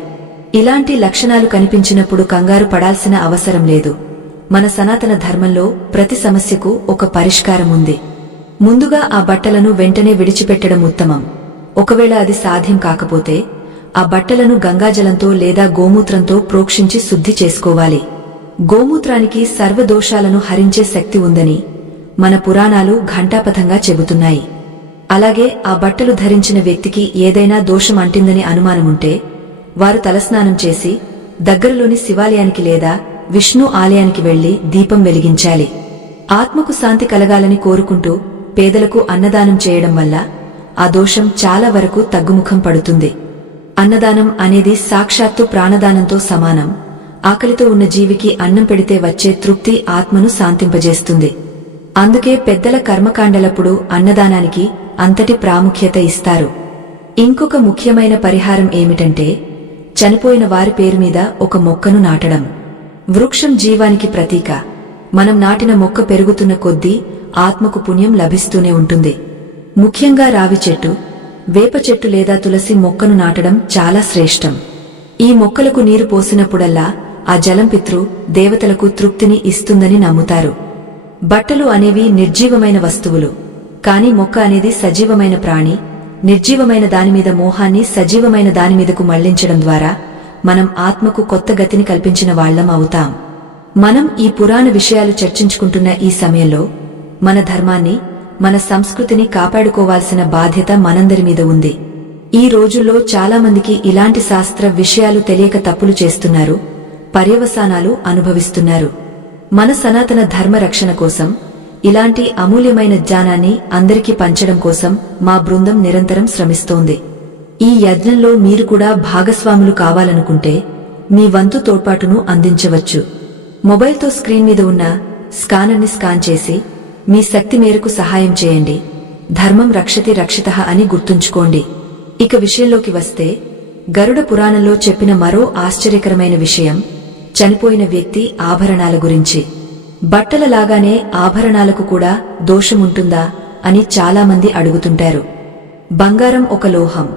ఇలాంటి లక్షణాలు కనిపించినప్పుడు కంగారు పడాల్సిన అవసరం లేదు. మన సనాతన ధర్మంలో ప్రతి సమస్యకు ఒక పరిష్కారం ఉంది. ముందుగా ఆ బట్టలను వెంటనే విడిచిపెట్టడం ఉత్తమం. ఒకవేళ అది సాధ్యం కాకపోతే ఆ బట్టలను గంగాజలంతో లేదా గోమూత్రంతో ప్రోక్షించి శుద్ధి చేసుకోవాలి. గోమూత్రానికి సర్వదోషాలను హరించే శక్తి ఉందని మన పురాణాలు ఘంటాపథంగా చెబుతున్నాయి. అలాగే ఆ బట్టలు ధరించిన వ్యక్తికి ఏదైనా దోషం అంటిందని అనుమానముంటే వారు తలస్నానం చేసి దగ్గరలోని శివాలయానికి లేదా విష్ణు ఆలయానికి వెళ్లి దీపం వెలిగించాలి. ఆత్మకు శాంతి కలగాలని కోరుకుంటూ పేదలకు అన్నదానం చేయడం వల్ల ఆ దోషం చాలా వరకు తగ్గుముఖం పడుతుంది. అన్నదానం అనేది సాక్షాత్తు ప్రాణదానంతో సమానం. ఆకలితో ఉన్న జీవికి అన్నం పెడితే వచ్చే తృప్తి ఆత్మను శాంతింపజేస్తుంది. అందుకే పెద్దల కర్మకాండలప్పుడు అన్నదానానికి అంతటి ప్రాముఖ్యత ఇస్తారు. ఇంకొక ముఖ్యమైన పరిహారం ఏమిటంటే చనిపోయిన వారి పేరు మీద ఒక మొక్కను నాటడం. వృక్షం జీవానికి ప్రతీక. మనం నాటిన మొక్క పెరుగుతున్న కొద్దీ ఆత్మకు పుణ్యం లభిస్తూనే ఉంటుంది. ముఖ్యంగా రావి చెట్టు, వేప చెట్టు లేదా తులసి మొక్కను నాటడం చాలా శ్రేష్టం. ఈ మొక్కలకు నీరు పోసినప్పుడల్లా ఆ జలం పితృ దేవతలకు తృప్తిని ఇస్తుందని నమ్ముతారు. బట్టలు అనేవి నిర్జీవమైన వస్తువులు, కాని మొక్క అనేది సజీవమైన ప్రాణి. నిర్జీవమైన దానిమీద మోహాన్ని సజీవమైన దానిమీదకు మళ్లించడం ద్వారా మనం ఆత్మకు కొత్త గతిని కల్పించిన వాళ్లం అవుతాం. మనం ఈ పురాణ విషయాలు చర్చించుకుంటున్న ఈ సమయంలో మన ధర్మాన్ని, మన సంస్కృతిని కాపాడుకోవాల్సిన బాధ్యత మనందరి మీద ఉంది. ఈ రోజుల్లో చాలామందికి ఇలాంటి శాస్త్ర విషయాలు తెలియక తప్పులు చేస్తున్నారు, పర్యవసానాలు అనుభవిస్తున్నారు. మన సనాతన ధర్మ రక్షణ కోసం ఇలాంటి అమూల్యమైన జ్ఞానాన్ని అందరికీ పంచడం కోసం మా బృందం నిరంతరం శ్రమిస్తోంది. ఈ యజ్ఞంలో మీరు కూడా భాగస్వాములు కావాలనుకుంటే మీ వంతు తోడ్పాటును అందించవచ్చు. మొబైల్తో స్క్రీన్ మీద ఉన్న స్కానర్ని స్కాన్ చేసి మీ శక్తి మేరకు సహాయం చేయండి. ధర్మం రక్షతి రక్షితః అని గుర్తుంచుకోండి. ఇక విషయంలోకి వస్తే, గరుడ పురాణంలో చెప్పిన మరో ఆశ్చర్యకరమైన విషయం చనిపోయిన వ్యక్తి ఆభరణాల గురించి. బట్టలలాగానే ఆభరణాలకు కూడా దోషముంటుందా అని చాలామంది అడుగుతుంటారు. బంగారం ఒక లోహం.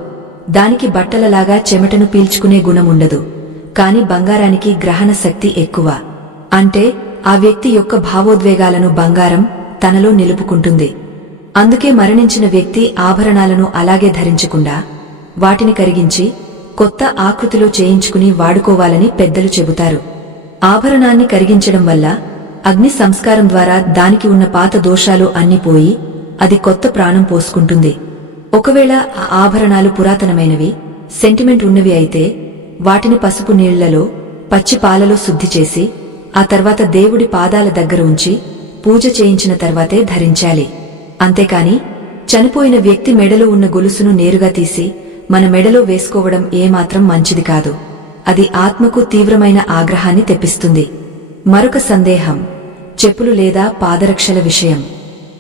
దానికి బట్టలలాగా చెమటను పీల్చుకునే గుణముండదు. కాని బంగారానికి గ్రహణ శక్తి ఎక్కువ. అంటే ఆ వ్యక్తి యొక్క భావోద్వేగాలను బంగారం తనలో నిలుపుకుంటుంది. అందుకే మరణించిన వ్యక్తి ఆభరణాలను అలాగే ధరించకుండా వాటిని కరిగించి కొత్త ఆకృతిలో చేయించుకుని వాడుకోవాలని పెద్దలు చెబుతారు. ఆభరణాన్ని కరిగించడం వల్ల అగ్ని సంస్కారం ద్వారా దానికి ఉన్న పాత దోషాలు అన్నీ పోయి అది కొత్త ప్రాణం పోసుకుంటుంది. ఒకవేళ ఆ ఆభరణాలు పురాతనమైనవి, సెంటిమెంట్ ఉన్నవి అయితే వాటిని పసుపు నీళ్లలో, పచ్చి పాలలో శుద్ధి చేసి ఆ తర్వాత దేవుడి పాదాల దగ్గర ఉంచి పూజ చేయించిన తర్వాతే ధరించాలి. అంతేకాని చనిపోయిన వ్యక్తి మెడలో ఉన్న గొలుసును నేరుగా తీసి మన మెడలో వేసుకోవడం ఏమాత్రం మంచిది కాదు. అది ఆత్మకు తీవ్రమైన ఆగ్రహాన్ని తెప్పిస్తుంది. మరొక సందేహం, చెప్పులు లేదా పాదరక్షల విషయం.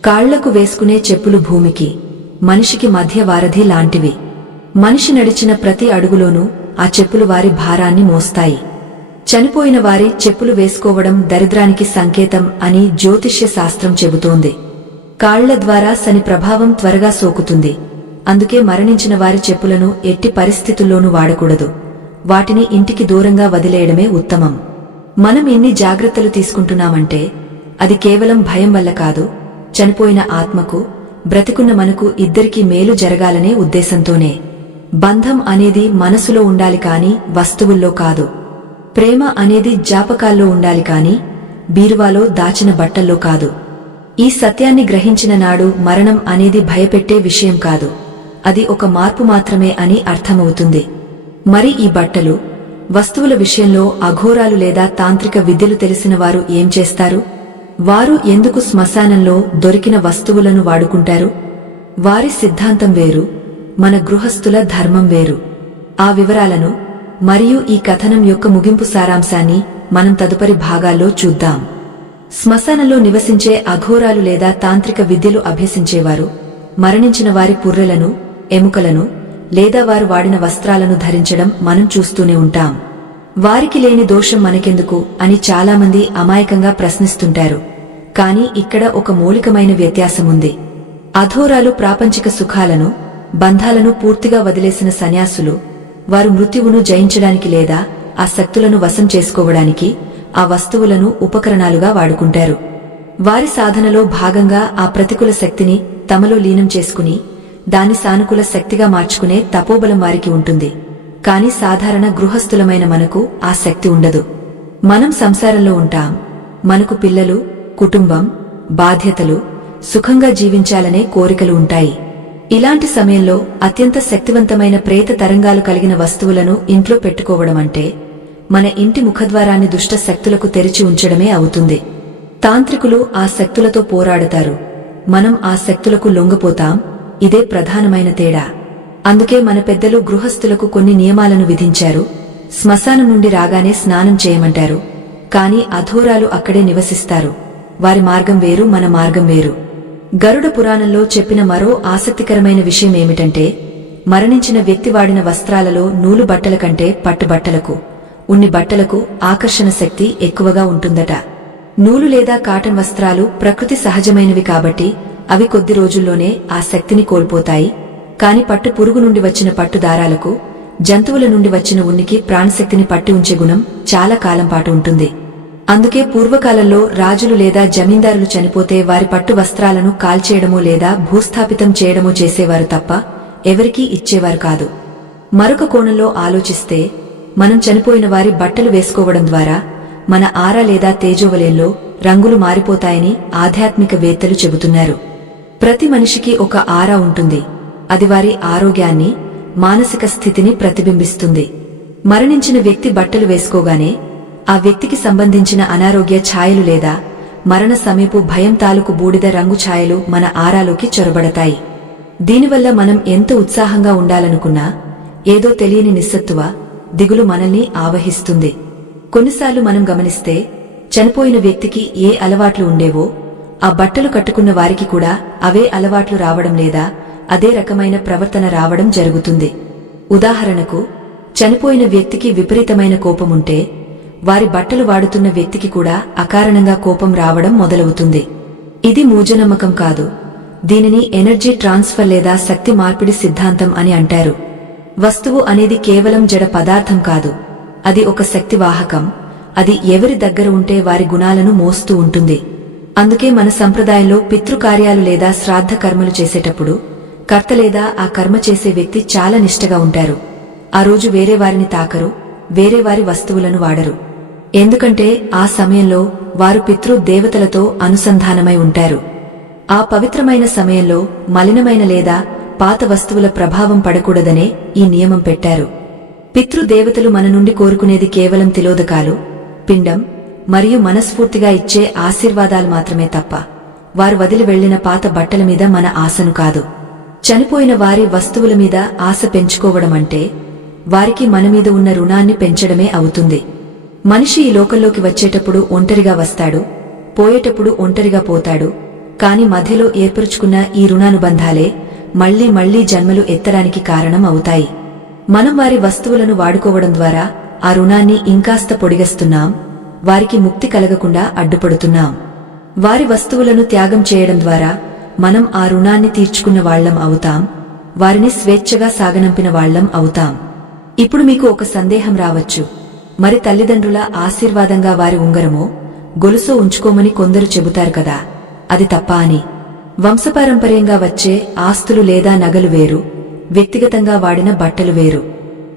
కాళ్లకు వేసుకునే చెప్పులు భూమికి, మనిషికి మధ్య వారధి లాంటివి. మనిషి నడిచిన ప్రతి అడుగులోనూ ఆ చెప్పులు వారి భారాన్ని మోస్తాయి. చనిపోయిన వారి చెప్పులు వేసుకోవడం దరిద్రానికి సంకేతం అని జ్యోతిష్య శాస్త్రం చెబుతోంది. కాళ్ల ద్వారా శని ప్రభావం త్వరగా సోకుతుంది. అందుకే మరణించిన వారి చెప్పులను ఎట్టి పరిస్థితుల్లోనూ వాడకూడదు. వాటిని ఇంటికి దూరంగా వదిలేయడమే ఉత్తమం. మనం ఎన్ని జాగ్రత్తలు తీసుకుంటున్నామంటే అది కేవలం భయం వల్ల కాదు, చనిపోయిన ఆత్మకు, బ్రతికున్న మనకు ఇద్దరికీ మేలు జరగాలనే ఉద్దేశంతోనే. బంధం అనేది మనసులో ఉండాలి కాని వస్తువుల్లో కాదు. ప్రేమ అనేది జ్ఞాపకాల్లో ఉండాలి కాని బీరువాలో దాచిన బట్టల్లో కాదు. ఈ సత్యాన్ని గ్రహించిన నాడు మరణం అనేది భయపెట్టే విషయం కాదు, అది ఒక మార్పు మాత్రమే అని అర్థమవుతుంది. మరి ఈ బట్టలు, వస్తువుల విషయంలో అఘోరాలు లేదా తాంత్రిక విద్యలు తెలిసిన వారు ఏం చేస్తారు? వారు ఎందుకు శ్మశానంలో దొరికిన వస్తువులను వాడుకుంటారు? వారి సిద్ధాంతం వేరు, మన గృహస్థుల ధర్మం వేరు. ఆ వివరాలను మరియు ఈ కథనం యొక్క ముగింపు సారాంశాన్ని మనం తదుపరి భాగాల్లో చూద్దాం. శ్మశానంలో నివసించే అఘోరాలు లేదా తాంత్రిక విద్యలు అభ్యసించేవారు మరణించిన వారి పుర్రెలను, ఎముకలను లేదా వారు వాడిన వస్త్రాలను ధరించడం మనం చూస్తూనే ఉంటాం. వారికి లేని దోషం మనకెందుకు అని చాలామంది అమాయకంగా ప్రశ్నిస్తుంటారు. కాని ఇక్కడ ఒక మౌలికమైన వ్యత్యాసముంది. అఘోరాలు ప్రాపంచిక సుఖాలను, బంధాలను పూర్తిగా వదిలేసిన సన్యాసులు. వారు మృత్యువును జయించడానికి లేదా ఆ శక్తులను వశం చేసుకోవడానికి ఆ వస్తువులను ఉపకరణాలుగా వాడుకుంటారు. వారి సాధనలో భాగంగా ఆ ప్రతికూల శక్తిని తమలో లీనం చేసుకుని దాన్ని సానుకూల శక్తిగా మార్చుకునే తపోబలం వారికి ఉంటుంది. కాని సాధారణ గృహస్థులమైన మనకు ఆ శక్తి ఉండదు. మనం సంసారంలో ఉంటాం. మనకు పిల్లలు, కుటుంబం, బాధ్యతలు, సుఖంగా జీవించాలనే కోరికలు ఉంటాయి. ఇలాంటి సమయంలో అత్యంత శక్తివంతమైన ప్రేత తరంగాలు కలిగిన వస్తువులను ఇంట్లో పెట్టుకోవడం అంటే మన ఇంటి ముఖద్వారాన్ని దుష్ట శక్తులకు తెరిచి ఉంచడమే అవుతుంది. తాంత్రికులు ఆ శక్తులతో పోరాడతారు, మనం ఆ శక్తులకు లొంగిపోతాం. ఇదే ప్రధానమైన తేడా. అందుకే మన పెద్దలు గృహస్థులకు కొన్ని నియమాలను విధించారు. శ్మశానం నుండి రాగానే స్నానం చేయమంటారు. కాని అఘోరాలు అక్కడే నివసిస్తారు. వారి మార్గం వేరు, మన మార్గం వేరు. గరుడ పురాణంలో చెప్పిన మరో ఆసక్తికరమైన విషయమేమిటంటే, మరణించిన వ్యక్తి వాడిన వస్త్రాలలో నూలు బట్టల కంటే పట్టు బట్టలకు, ఉన్ని బట్టలకు ఆకర్షణ శక్తి ఎక్కువగా ఉంటుందట. నూలు లేదా కాటన్ వస్త్రాలు ప్రకృతి సహజమైనవి కాబట్టి అవి కొద్ది రోజుల్లోనే ఆ శక్తిని కోల్పోతాయి. కాని పట్టు పురుగు నుండి వచ్చిన పట్టు దారాలకు, జంతువుల నుండి వచ్చిన ఉనికి ప్రాణశక్తిని పట్టి ఉంచే గుణం చాలా కాలం పాటు ఉంటుంది. అందుకే పూర్వకాలంలో రాజులు లేదా జమీందారులు చనిపోతే వారి పట్టు వస్త్రాలను కాల్చేయడమో లేదా భూస్థాపితం చేయడమో చేసేవారు తప్ప ఎవరికీ ఇచ్చేవారు కాదు. మరొక కోణంలో ఆలోచిస్తే, మనం చనిపోయిన వారి బట్టలు వేసుకోవడం ద్వారా మన ఆరా లేదా తేజోవలయంలో రంగులు మారిపోతాయని ఆధ్యాత్మిక వేత్తలు చెబుతున్నారు. ప్రతి మనిషికి ఒక ఆరా ఉంటుంది. అది వారి ఆరోగ్యాన్ని, మానసిక స్థితిని ప్రతిబింబిస్తుంది. మరణించిన వ్యక్తి బట్టలు వేసుకోగానే ఆ వ్యక్తికి సంబంధించిన అనారోగ్య ఛాయలు లేదా మరణ సమీపు భయం తాలూకు బూడిద రంగు ఛాయలు మన ఆరాలోకి చొరబడతాయి. దీనివల్ల మనం ఎంత ఉత్సాహంగా ఉండాలనుకున్నా ఏదో తెలియని నిస్సత్తువ, దిగులు మనల్ని ఆవహిస్తుంది. కొన్నిసార్లు మనం గమనిస్తే, చనిపోయిన వ్యక్తికి ఏ అలవాట్లు ఉండేవో ఆ బట్టలు కట్టుకున్న వారికి కూడా అవే అలవాట్లు రావడం లేదా అదే రకమైన ప్రవర్తన రావడం జరుగుతుంది. ఉదాహరణకు, చనిపోయిన వ్యక్తికి విపరీతమైన కోపముంటే వారి బట్టలు వాడుతున్న వ్యక్తికి కూడా అకారణంగా కోపం రావడం మొదలవుతుంది. ఇది మూఢనమ్మకం కాదు. దీనిని ఎనర్జీ ట్రాన్స్ఫర్ లేదా శక్తి మార్పిడి సిద్ధాంతం అని అంటారు. వస్తువు అనేది కేవలం జడ పదార్థం కాదు, అది ఒక శక్తి వాహకం. అది ఎవరి దగ్గర ఉంటే వారి గుణాలను మోస్తూ ఉంటుంది. అందుకే మన సంప్రదాయంలో పితృకార్యాలు లేదా శ్రాద్ధ కర్మలు చేసేటప్పుడు కర్త లేదా ఆ కర్మ చేసే వ్యక్తి చాలా నిష్ఠగా ఉంటారు. ఆ రోజు వేరే వారిని తాకరు, వేరే వారి వస్తువులను వాడరు. ఎందుకంటే ఆ సమయంలో వారు పితృ దేవతలతో అనుసంధానమై ఉంటారు. ఆ పవిత్రమైన సమయంలో మలినమైన లేదా పాత వస్తువుల ప్రభావం పడకూడదనే ఈ నియమం పెట్టారు. పితృదేవతలు మన నుండి కోరుకునేది కేవలం తిలోదకాలు, పిండం మరియు మనస్ఫూర్తిగా ఇచ్చే ఆశీర్వాదాలు మాత్రమే తప్ప వారు వదిలి వెళ్లిన పాత బట్టల మీద మన ఆశను కాదు. చనిపోయిన వారి వస్తువుల మీద ఆశ పెంచుకోవడమంటే వారికి మనమీద ఉన్న రుణాన్ని పెంచడమే అవుతుంది. మనిషి ఈ లోకంలోకి వచ్చేటప్పుడు ఒంటరిగా వస్తాడు, పోయేటప్పుడు ఒంటరిగా పోతాడు. కాని మధ్యలో ఏర్పరుచుకున్న ఈ రుణానుబంధాలే మళ్లీ మళ్లీ జన్మలు ఎత్తడానికి కారణం అవుతాయి. మనం వారి వస్తువులను వాడుకోవడం ద్వారా ఆ రుణాన్ని ఇంకాస్త పొడిగస్తున్నాం, వారికి ముక్తి కలగకుండా అడ్డుపడుతున్నాం. వారి వస్తువులను త్యాగం చేయడం ద్వారా మనం ఆ రుణాన్ని తీర్చుకున్న వాళ్లం అవుతాం, వారిని స్వేచ్ఛగా సాగనంపిన వాళ్లం అవుతాం. ఇప్పుడు మీకు ఒక సందేహం రావచ్చు, మరి తల్లిదండ్రుల ఆశీర్వాదంగా వారి ఉంగరమో గొలుసో ఉంచుకోమని కొందరు చెబుతారు కదా, అది తప్పా అని. వంశపారంపర్యంగా వచ్చే ఆస్తులు లేదా నగలు వేరు, వ్యక్తిగతంగా వాడిన బట్టలు వేరు.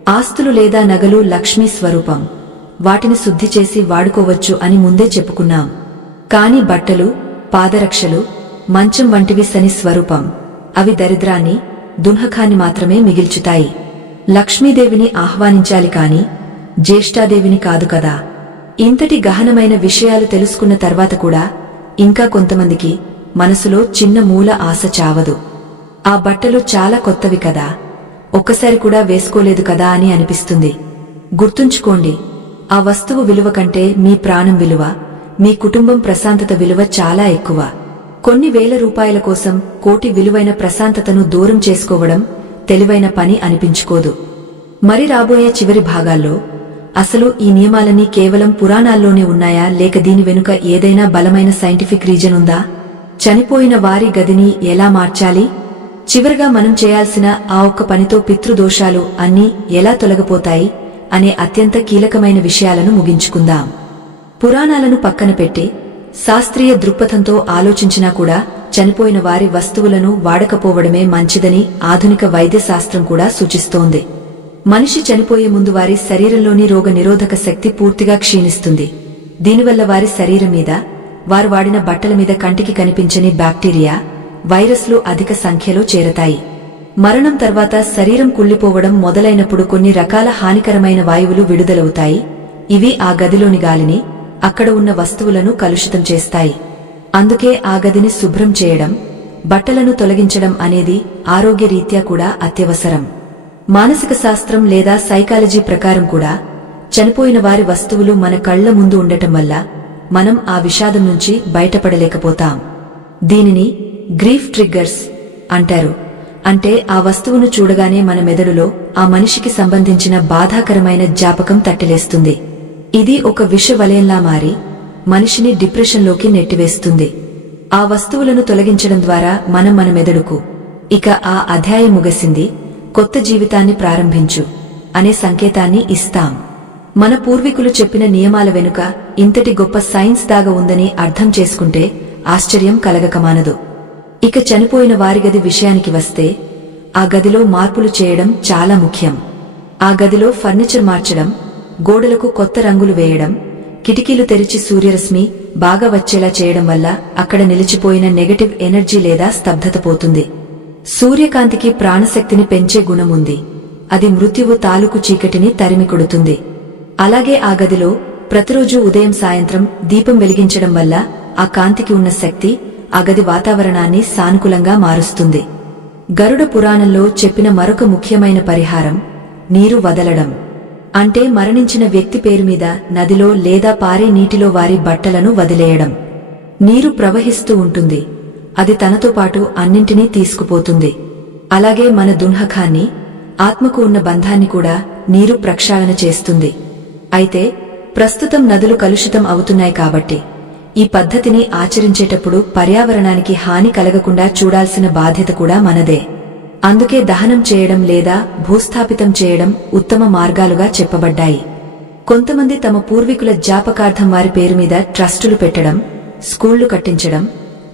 ఆస్తులు లేదా నగలు లక్ష్మీ స్వరూపం, వాటిని శుద్ధి చేసి వాడుకోవచ్చు అని ముందే చెప్పుకున్నాం. కాని బట్టలు, పాదరక్షలు, మంచం వంటివి శని స్వరూపం. అవి దరిద్రాన్ని, దున్హకాన్ని మాత్రమే మిగిల్చుతాయి. లక్ష్మీదేవిని ఆహ్వానించాలి కాని జ్యేష్ఠాదేవిని కాదు కదా. ఇంతటి గహనమైన విషయాలు తెలుసుకున్న తర్వాత కూడా ఇంకా కొంతమందికి మనసులో చిన్న మూల ఆశ చావదు. ఆ బట్టలు చాలా కొత్తవి కదా, ఒక్కసారి కూడా వేసుకోలేదు కదా అని అనిపిస్తుంది. గుర్తుంచుకోండి, ఆ వస్తువు విలువ కంటే మీ ప్రాణం విలువ, మీ కుటుంబం ప్రశాంతత విలువ చాలా ఎక్కువ. కొన్ని వేల రూపాయల కోసం కోటి విలువైన ప్రశాంతతను దూరం చేసుకోవడం తెలివైన పని అనిపించుకోదు. మరి రాబోయే చివరి భాగాల్లో అసలు ఈ నియమాలన్నీ కేవలం పురాణాల్లోనే ఉన్నాయా, లేక దీని వెనుక ఏదైనా బలమైన సైంటిఫిక్ రీజన్ ఉందా? చనిపోయిన వారి గదిని ఎలా మార్చాలి? చివరగా మనం చేయాల్సిన ఆ ఒక్క పనితో పితృదోషాలు అన్నీ ఎలా తొలగిపోతాయి అనే అత్యంత కీలకమైన విషయాలను ముగించుకుందాం. పురాణాలను పక్కన పెట్టి శాస్త్రీయ దృక్పథంతో ఆలోచించినా కూడా చనిపోయిన వారి వస్తువులను వాడకపోవడమే మంచిదని ఆధునిక వైద్యశాస్త్రం కూడా సూచిస్తోంది. మనిషి చనిపోయే ముందు వారి శరీరంలోని రోగ నిరోధక శక్తి పూర్తిగా క్షీణిస్తుంది. దీనివల్ల వారి శరీరం మీద, వారు వాడిన బట్టల మీద కంటికి కనిపించని బ్యాక్టీరియా, వైరస్లు అధిక సంఖ్యలో చేరతాయి. మరణం తర్వాత శరీరం కుళ్ళిపోవడం మొదలైనప్పుడు కొన్ని రకాల హానికరమైన వాయువులు విడుదలవుతాయి. ఇవి ఆ గదిలోని గాలిని, అక్కడ ఉన్న వస్తువులను కలుషితం చేస్తాయి. అందుకే ఆ గదిని శుభ్రం చేయడం, బట్టలను తొలగించడం అనేది ఆరోగ్యరీత్యా కూడా అత్యవసరం. మానసిక శాస్త్రం లేదా సైకాలజీ ప్రకారం కూడా చనిపోయిన వారి వస్తువులు మన కళ్ల ముందు ఉండటం వల్ల మనం ఆ విషాదం నుంచి బయటపడలేకపోతాం. దీనిని గ్రీఫ్ ట్రిగ్గర్స్ అంటారు. అంటే ఆ వస్తువును చూడగానే మన మెదడులో ఆ మనిషికి సంబంధించిన బాధాకరమైన జ్ఞాపకం తట్టిలేస్తుంది. ఇది ఒక విష వలయంలా మారి మనిషిని డిప్రెషన్లోకి నెట్టివేస్తుంది. ఆ వస్తువులను తొలగించడం ద్వారా మనం మన మెదడుకు ఇక ఆ అధ్యాయం ముగిసింది, కొత్త జీవితాన్ని ప్రారంభించు అనే సంకేతాన్ని ఇస్తాం. మన పూర్వీకులు చెప్పిన నియమాల వెనుక ఇంతటి గొప్ప సైన్స్ దాగా ఉందని అర్థం చేసుకుంటే ఆశ్చర్యం కలగకమానదు. ఇక చనిపోయిన వారి గది విషయానికి వస్తే, ఆ గదిలో మార్పులు చేయడం చాలా ముఖ్యం. ఆ గదిలో ఫర్నిచర్ మార్చడం, గోడలకు కొత్త రంగులు వేయడం, కిటికీలు తెరిచి సూర్యరశ్మి బాగా వచ్చేలా చేయడం వల్ల అక్కడ నిలిచిపోయిన నెగటివ్ ఎనర్జీ లేదా స్తబ్దత పోతుంది. సూర్యకాంతికి ప్రాణశక్తిని పెంచే గుణముంది. అది మృత్యువు తాలూకు చీకటిని తరిమి కొడుతుంది. అలాగే ఆ గదిలో ప్రతిరోజు ఉదయం సాయంత్రం దీపం వెలిగించడం వల్ల ఆ కాంతికి ఉన్న శక్తి ఆ గది వాతావరణాన్ని సానుకూలంగా మారుస్తుంది. గరుడ పురాణంలో చెప్పిన మరొక ముఖ్యమైన పరిహారం నీరు వదలడం. అంటే మరణించిన వ్యక్తి పేరు మీద నదిలో లేదా పారే నీటిలో వారి బట్టలను వదిలేయడం. నీరు ప్రవహిస్తూ ఉంటుంది. అది తనతో పాటు అన్నింటినీ తీసుకుపోతుంది. అలాగే మన దున్హకాన్ని, ఆత్మకు ఉన్న బంధాన్ని కూడా నీరు ప్రక్షాళన చేస్తుంది. అయితే ప్రస్తుతం నదులు కలుషితం అవుతున్నాయి కాబట్టి ఈ పద్ధతిని ఆచరించేటప్పుడు పర్యావరణానికి హాని కలగకుండా చూడాల్సిన బాధ్యత కూడా మనదే. అందుకే దహనం చేయడం లేదా భూస్థాపితం చేయడం ఉత్తమ మార్గాలుగా చెప్పబడ్డాయి. కొంతమంది తమ పూర్వీకుల జ్ఞాపకార్థం వారి పేరు మీద ట్రస్టులు పెట్టడం, స్కూళ్లు కట్టించడం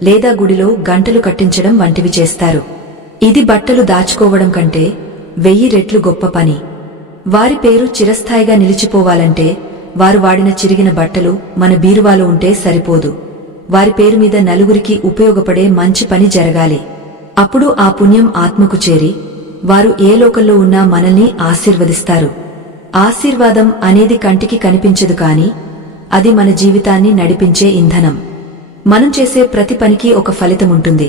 లేదా గుడిలో గంటలు కట్టించడం వంటివి చేస్తారు. ఇది బట్టలు దాచుకోవడం కంటే 1000 రెట్లు గొప్ప పని. వారి పేరు చిరస్థాయిగా నిలిచిపోవాలంటే వారు వాడిన చిరిగిన బట్టలు మన బీరువాలో ఉంటే సరిపోదు. వారి పేరు మీద నలుగురికి ఉపయోగపడే మంచి పని జరగాలి. అప్పుడు ఆ పుణ్యం ఆత్మకు చేరి వారు ఏ లోకంలో ఉన్నా మనల్ని ఆశీర్వదిస్తారు. ఆశీర్వాదం అనేది కంటికి కనిపించదు, కాని అది మన జీవితాన్ని నడిపించే ఇంధనం. మనం చేసే ప్రతి పనికి ఒక ఫలితముంటుంది.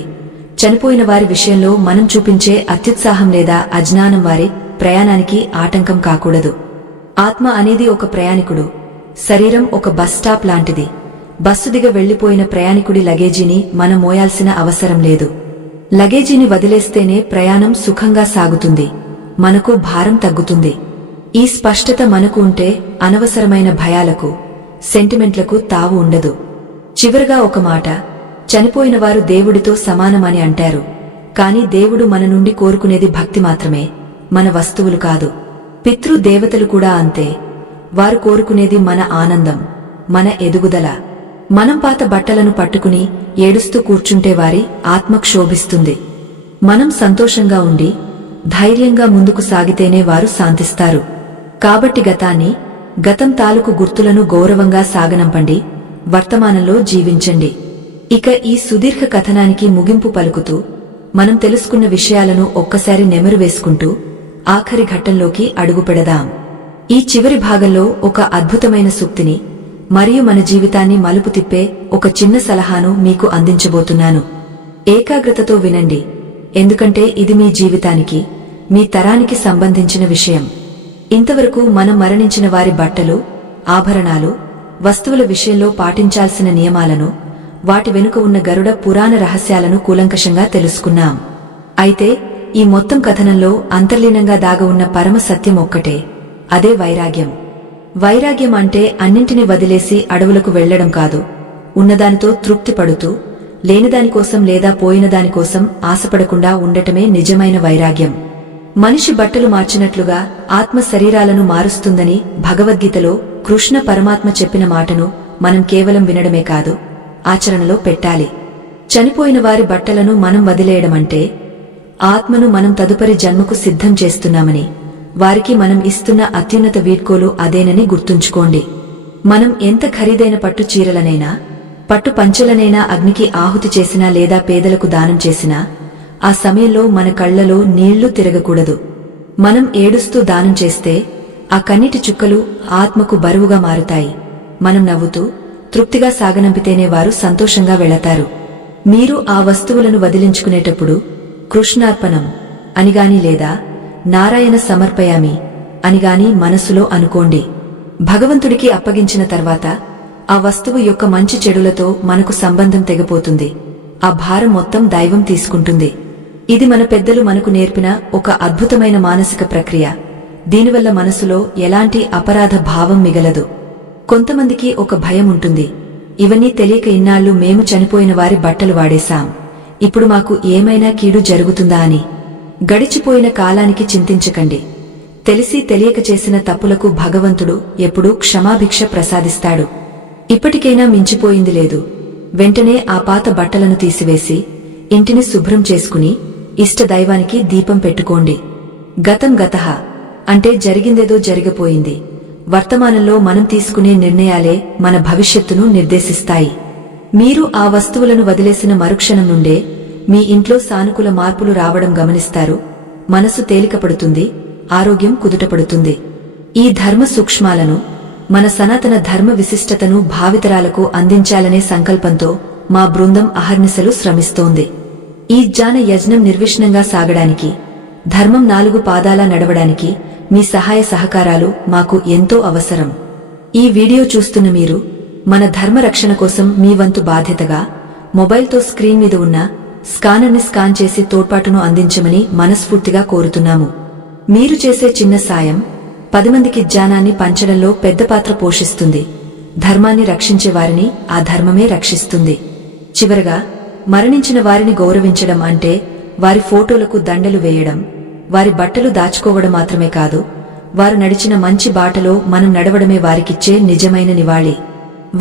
చనిపోయిన వారి విషయంలో మనం చూపించే అత్యుత్సాహం లేదా అజ్ఞానం వారి ప్రయాణానికి ఆటంకం కాకూడదు. ఆత్మ అనేది ఒక ప్రయాణికుడు, శరీరం ఒక బస్ స్టాప్ లాంటిది. బస్సు దిగ వెళ్లిపోయిన ప్రయాణికుడి లగేజీని మనం మోయాల్సిన అవసరం లేదు. లగేజీని వదిలేస్తేనే ప్రయాణం సుఖంగా సాగుతుంది, మనకు భారం తగ్గుతుంది. ఈ స్పష్టత మనకు ఉంటే అనవసరమైన భయాలకు, సెంటిమెంట్లకు తావు ఉండదు. చివరగా ఒక మాట, చనిపోయిన వారు దేవుడితో సమానమని అంటారు. కాని దేవుడు మన నుండి కోరుకునేది భక్తి మాత్రమే, మన వస్తువులు కాదు. పితృ దేవతలు కూడా అంతే. వారు కోరుకునేది మన ఆనందం, మన ఎదుగుదల. మనం పాత బట్టలను పట్టుకుని ఏడుస్తూ కూర్చుంటే వారి ఆత్మ క్షోభిస్తుంది. మనం సంతోషంగా ఉండి ధైర్యంగా ముందుకు సాగితేనే వారు శాంతిస్తారు. కాబట్టి గతాన్ని, గతం తాలూకు గుర్తులను గౌరవంగా సాగనంపండి, వర్తమానంలో జీవించండి. ఇక ఈ సుదీర్ఘ కథనానికి ముగింపు పలుకుతూ మనం తెలుసుకున్న విషయాలను ఒక్కసారి నెమరు వేసుకుంటూ ఆఖరి ఘట్టంలోకి అడుగుపెడదాం. ఈ చివరి భాగంలో ఒక అద్భుతమైన సూక్తిని మరియు మన జీవితాన్ని మలుపు తిప్పే ఒక చిన్న సలహాను మీకు అందించబోతున్నాను. ఏకాగ్రతతో వినండి, ఎందుకంటే ఇది మీ జీవితానికి, మీ తరానికి సంబంధించిన విషయం. ఇంతవరకు మనం మరణించిన వారి బట్టలు, ఆభరణాలు, వస్తువుల విషయంలో పాటించాల్సిన నియమాలను, వాటి వెనుక ఉన్న గరుడ పురాణ రహస్యాలను కూలంకషంగా తెలుసుకున్నాం. అయితే ఈ మొత్తం కథనంలో అంతర్లీనంగా దాగ ఉన్న పరమ సత్యం ఒక్కటే, అదే వైరాగ్యం. వైరాగ్యం అంటే అన్నింటినీ వదిలేసి అడవులకు వెళ్లడం కాదు, ఉన్నదానితో తృప్తి పడుతూ లేనిదానికోసం లేదా పోయినదానికోసం ఆశపడకుండా ఉండటమే నిజమైన వైరాగ్యం. మనిషి బట్టలు మార్చినట్లుగా ఆత్మ శరీరాలను మారుస్తుందని భగవద్గీతలో కృష్ణ పరమాత్మ చెప్పిన మాటను మనం కేవలం వినడమే కాదు, ఆచరణలో పెట్టాలి. చనిపోయిన వారి బట్టలను మనం వదిలేయడమంటే ఆత్మను మనం తదుపరి జన్మకు సిద్ధం చేస్తున్నామని, వారికి మనం ఇస్తున్న అత్యున్నత వీడ్కోలు అదేనని గుర్తుంచుకోండి. మనం ఎంత ఖరీదైన పట్టు చీరలనైనా, పట్టు పంచెలనైనా అగ్నికి ఆహుతి చేసినా లేదా పేదలకు దానం చేసినా, ఆ సమయంలో మన కళ్లలో నీళ్లు తిరగకూడదు. మనం ఏడుస్తూ దానం చేస్తే ఆ కన్నీటి చుక్కలు ఆత్మకు బరువుగా మారుతాయి. మనం నవ్వుతూ తృప్తిగా సాగనంపితేనే వారు సంతోషంగా వెళతారు. మీరు ఆ వస్తువులను వదిలించుకునేటప్పుడు కృష్ణార్పణం అనిగాని లేదా నారాయణ సమర్పయామి అనిగాని మనసులో అనుకోండి. భగవంతుడికి అప్పగించిన తర్వాత ఆ వస్తువు యొక్క మంచి చెడులతో మనకు సంబంధం తెగపోతుంది. ఆ భారం మొత్తం దైవం తీసుకుంటుంది. ఇది మన పెద్దలు మనకు నేర్పిన ఒక అద్భుతమైన మానసిక ప్రక్రియ. దీనివల్ల మనసులో ఎలాంటి అపరాధ భావం మిగలదు. కొంతమందికి ఒక భయం ఉంటుంది. ఇవన్నీ తెలియక ఇన్నాళ్లు మేము చనిపోయిన వారి బట్టలు వాడేశాం, ఇప్పుడు మాకు ఏమైనా కీడు జరుగుతుందా అని. గడిచిపోయిన కాలానికి చింతించకండి. తెలిసి తెలియక చేసిన తప్పులకు భగవంతుడు ఎప్పుడూ క్షమాభిక్ష ప్రసాదిస్తాడు. ఇప్పటికైనా మించిపోయింది లేదు. వెంటనే ఆ పాత బట్టలను తీసివేసి ఇంటిని శుభ్రం చేసుకుని ఇష్టదైవానికి దీపం పెట్టుకోండి. గతం గతః అంటే జరిగిందేదో జరిగిపోయింది. వర్తమానంలో మనం తీసుకునే నిర్ణయాలే మన భవిష్యత్తును నిర్దేశిస్తాయి. మీరు ఆ వస్తువులను వదిలేసిన మరుక్షణం నుండే మీ ఇంట్లో సానుకూల మార్పులు రావడం గమనిస్తారు. మనసు తేలికపడుతుంది, ఆరోగ్యం కుదుటపడుతుంది. ఈ ధర్మ సూక్ష్మాలను, మన సనాతన ధర్మ విశిష్టతను భావితరాలకు అందించాలనే సంకల్పంతో మా బృందం అహర్నిశలు శ్రమిస్తోంది. ఈ జ్ఞాన యజ్ఞం నిర్విఘ్నంగా సాగడానికి, ధర్మం 4 పాదాలా నడవడానికి మీ సహాయ సహకారాలు మాకు ఎంతో అవసరం. ఈ వీడియో చూస్తున్న మీరు మన ధర్మ రక్షణ కోసం మీ వంతు బాధ్యతగా మొబైల్తో స్క్రీన్ మీద ఉన్న స్కానర్ని స్కాన్ చేసి తోడ్పాటును అందించమని మనస్ఫూర్తిగా కోరుతున్నాము. మీరు చేసే చిన్న సాయం 10 మందికి జ్ఞానాన్ని పంచడంలో పెద్ద పాత్ర పోషిస్తుంది. ధర్మాన్ని రక్షించే వారిని ఆ ధర్మమే రక్షిస్తుంది. చివరగా, మరణించిన వారిని గౌరవించడం అంటే వారి ఫోటోలకు దండలు వేయడం, వారి బట్టలు దాచుకోవడం మాత్రమే కాదు, వారు నడిచిన మంచి బాటలో మనం నడవడమే వారికిచ్చే నిజమైన నివాళి.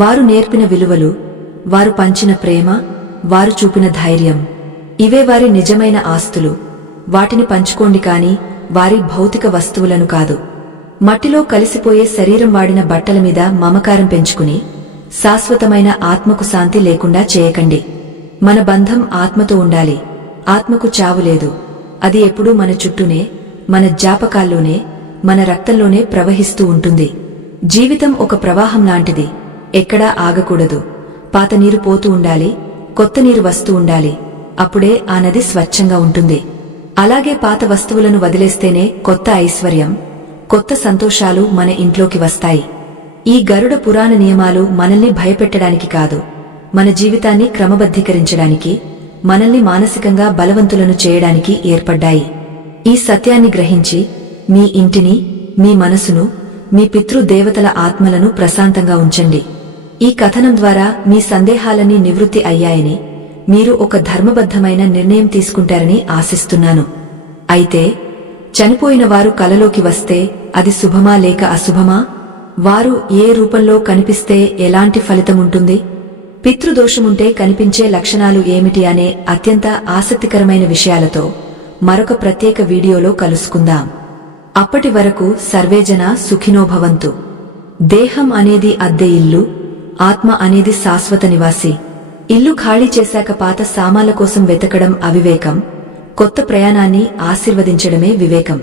వారు నేర్పిన విలువలు, వారు పంచిన ప్రేమ, వారు చూపిన ధైర్యం, ఇవే వారి నిజమైన ఆస్తులు. వాటిని పంచుకోండి కాని వారి భౌతిక వస్తువులను కాదు. మట్టిలో కలిసిపోయే శరీరం వాడిన బట్టల మీద మమకారం పెంచుకుని శాశ్వతమైన ఆత్మకు శాంతి లేకుండా చేయకండి. మన బంధం ఆత్మతో ఉండాలి. ఆత్మకు చావు లేదు. అది ఎప్పుడూ మన చుట్టూనే, మన జ్ఞాపకాల్లోనే, మన రక్తంలోనే ప్రవహిస్తూ ఉంటుంది. జీవితం ఒక ప్రవాహం లాంటిది. ఎక్కడా ఆగకూడదు. పాత నీరు పోతూ ఉండాలి, కొత్త నీరు వస్తూ ఉండాలి. అప్పుడే ఆ నది స్వచ్ఛంగా ఉంటుంది. అలాగే పాత వస్తువులను వదిలేస్తేనే కొత్త ఐశ్వర్యం, కొత్త సంతోషాలు మన ఇంట్లోకి వస్తాయి. ఈ గరుడ పురాణ నియమాలు మనల్ని భయపెట్టడానికి కాదు, మన జీవితాన్ని క్రమబద్ధీకరించడానికి, మనల్ని మానసికంగా బలవంతులను చేయడానికి ఏర్పడ్డాయి. ఈ సత్యాన్ని గ్రహించి మీ ఇంటిని, మీ మనసును, మీ పితృదేవతల ఆత్మలను ప్రశాంతంగా ఉంచండి. ఈ కథనం ద్వారా మీ సందేహాలన్నీ నివృత్తి అయ్యాయని, మీరు ఒక ధర్మబద్ధమైన నిర్ణయం తీసుకుంటారని ఆశిస్తున్నాను. అయితే చనిపోయిన వారు కలలోకి వస్తే అది శుభమా లేక అశుభమా? వారు ఏ రూపంలో కనిపిస్తే ఎలాంటి ఫలితముంటుంది? పితృదోషముంటే కనిపించే లక్షణాలు ఏమిటి అనే అత్యంత ఆసక్తికరమైన విషయాలతో మరొక ప్రత్యేక వీడియోలో కలుసుకుందాం. అప్పటి వరకు సర్వేజన సుఖినోభవంతు. దేహం అనేది అద్దె ఇల్లు, ఆత్మ అనేది శాశ్వత నివాసి. ఇల్లు ఖాళీ చేశాక పాత సామాన్ల కోసం వెతకడం అవివేకం, కొత్త ప్రయాణాన్ని ఆశీర్వదించడమే వివేకం.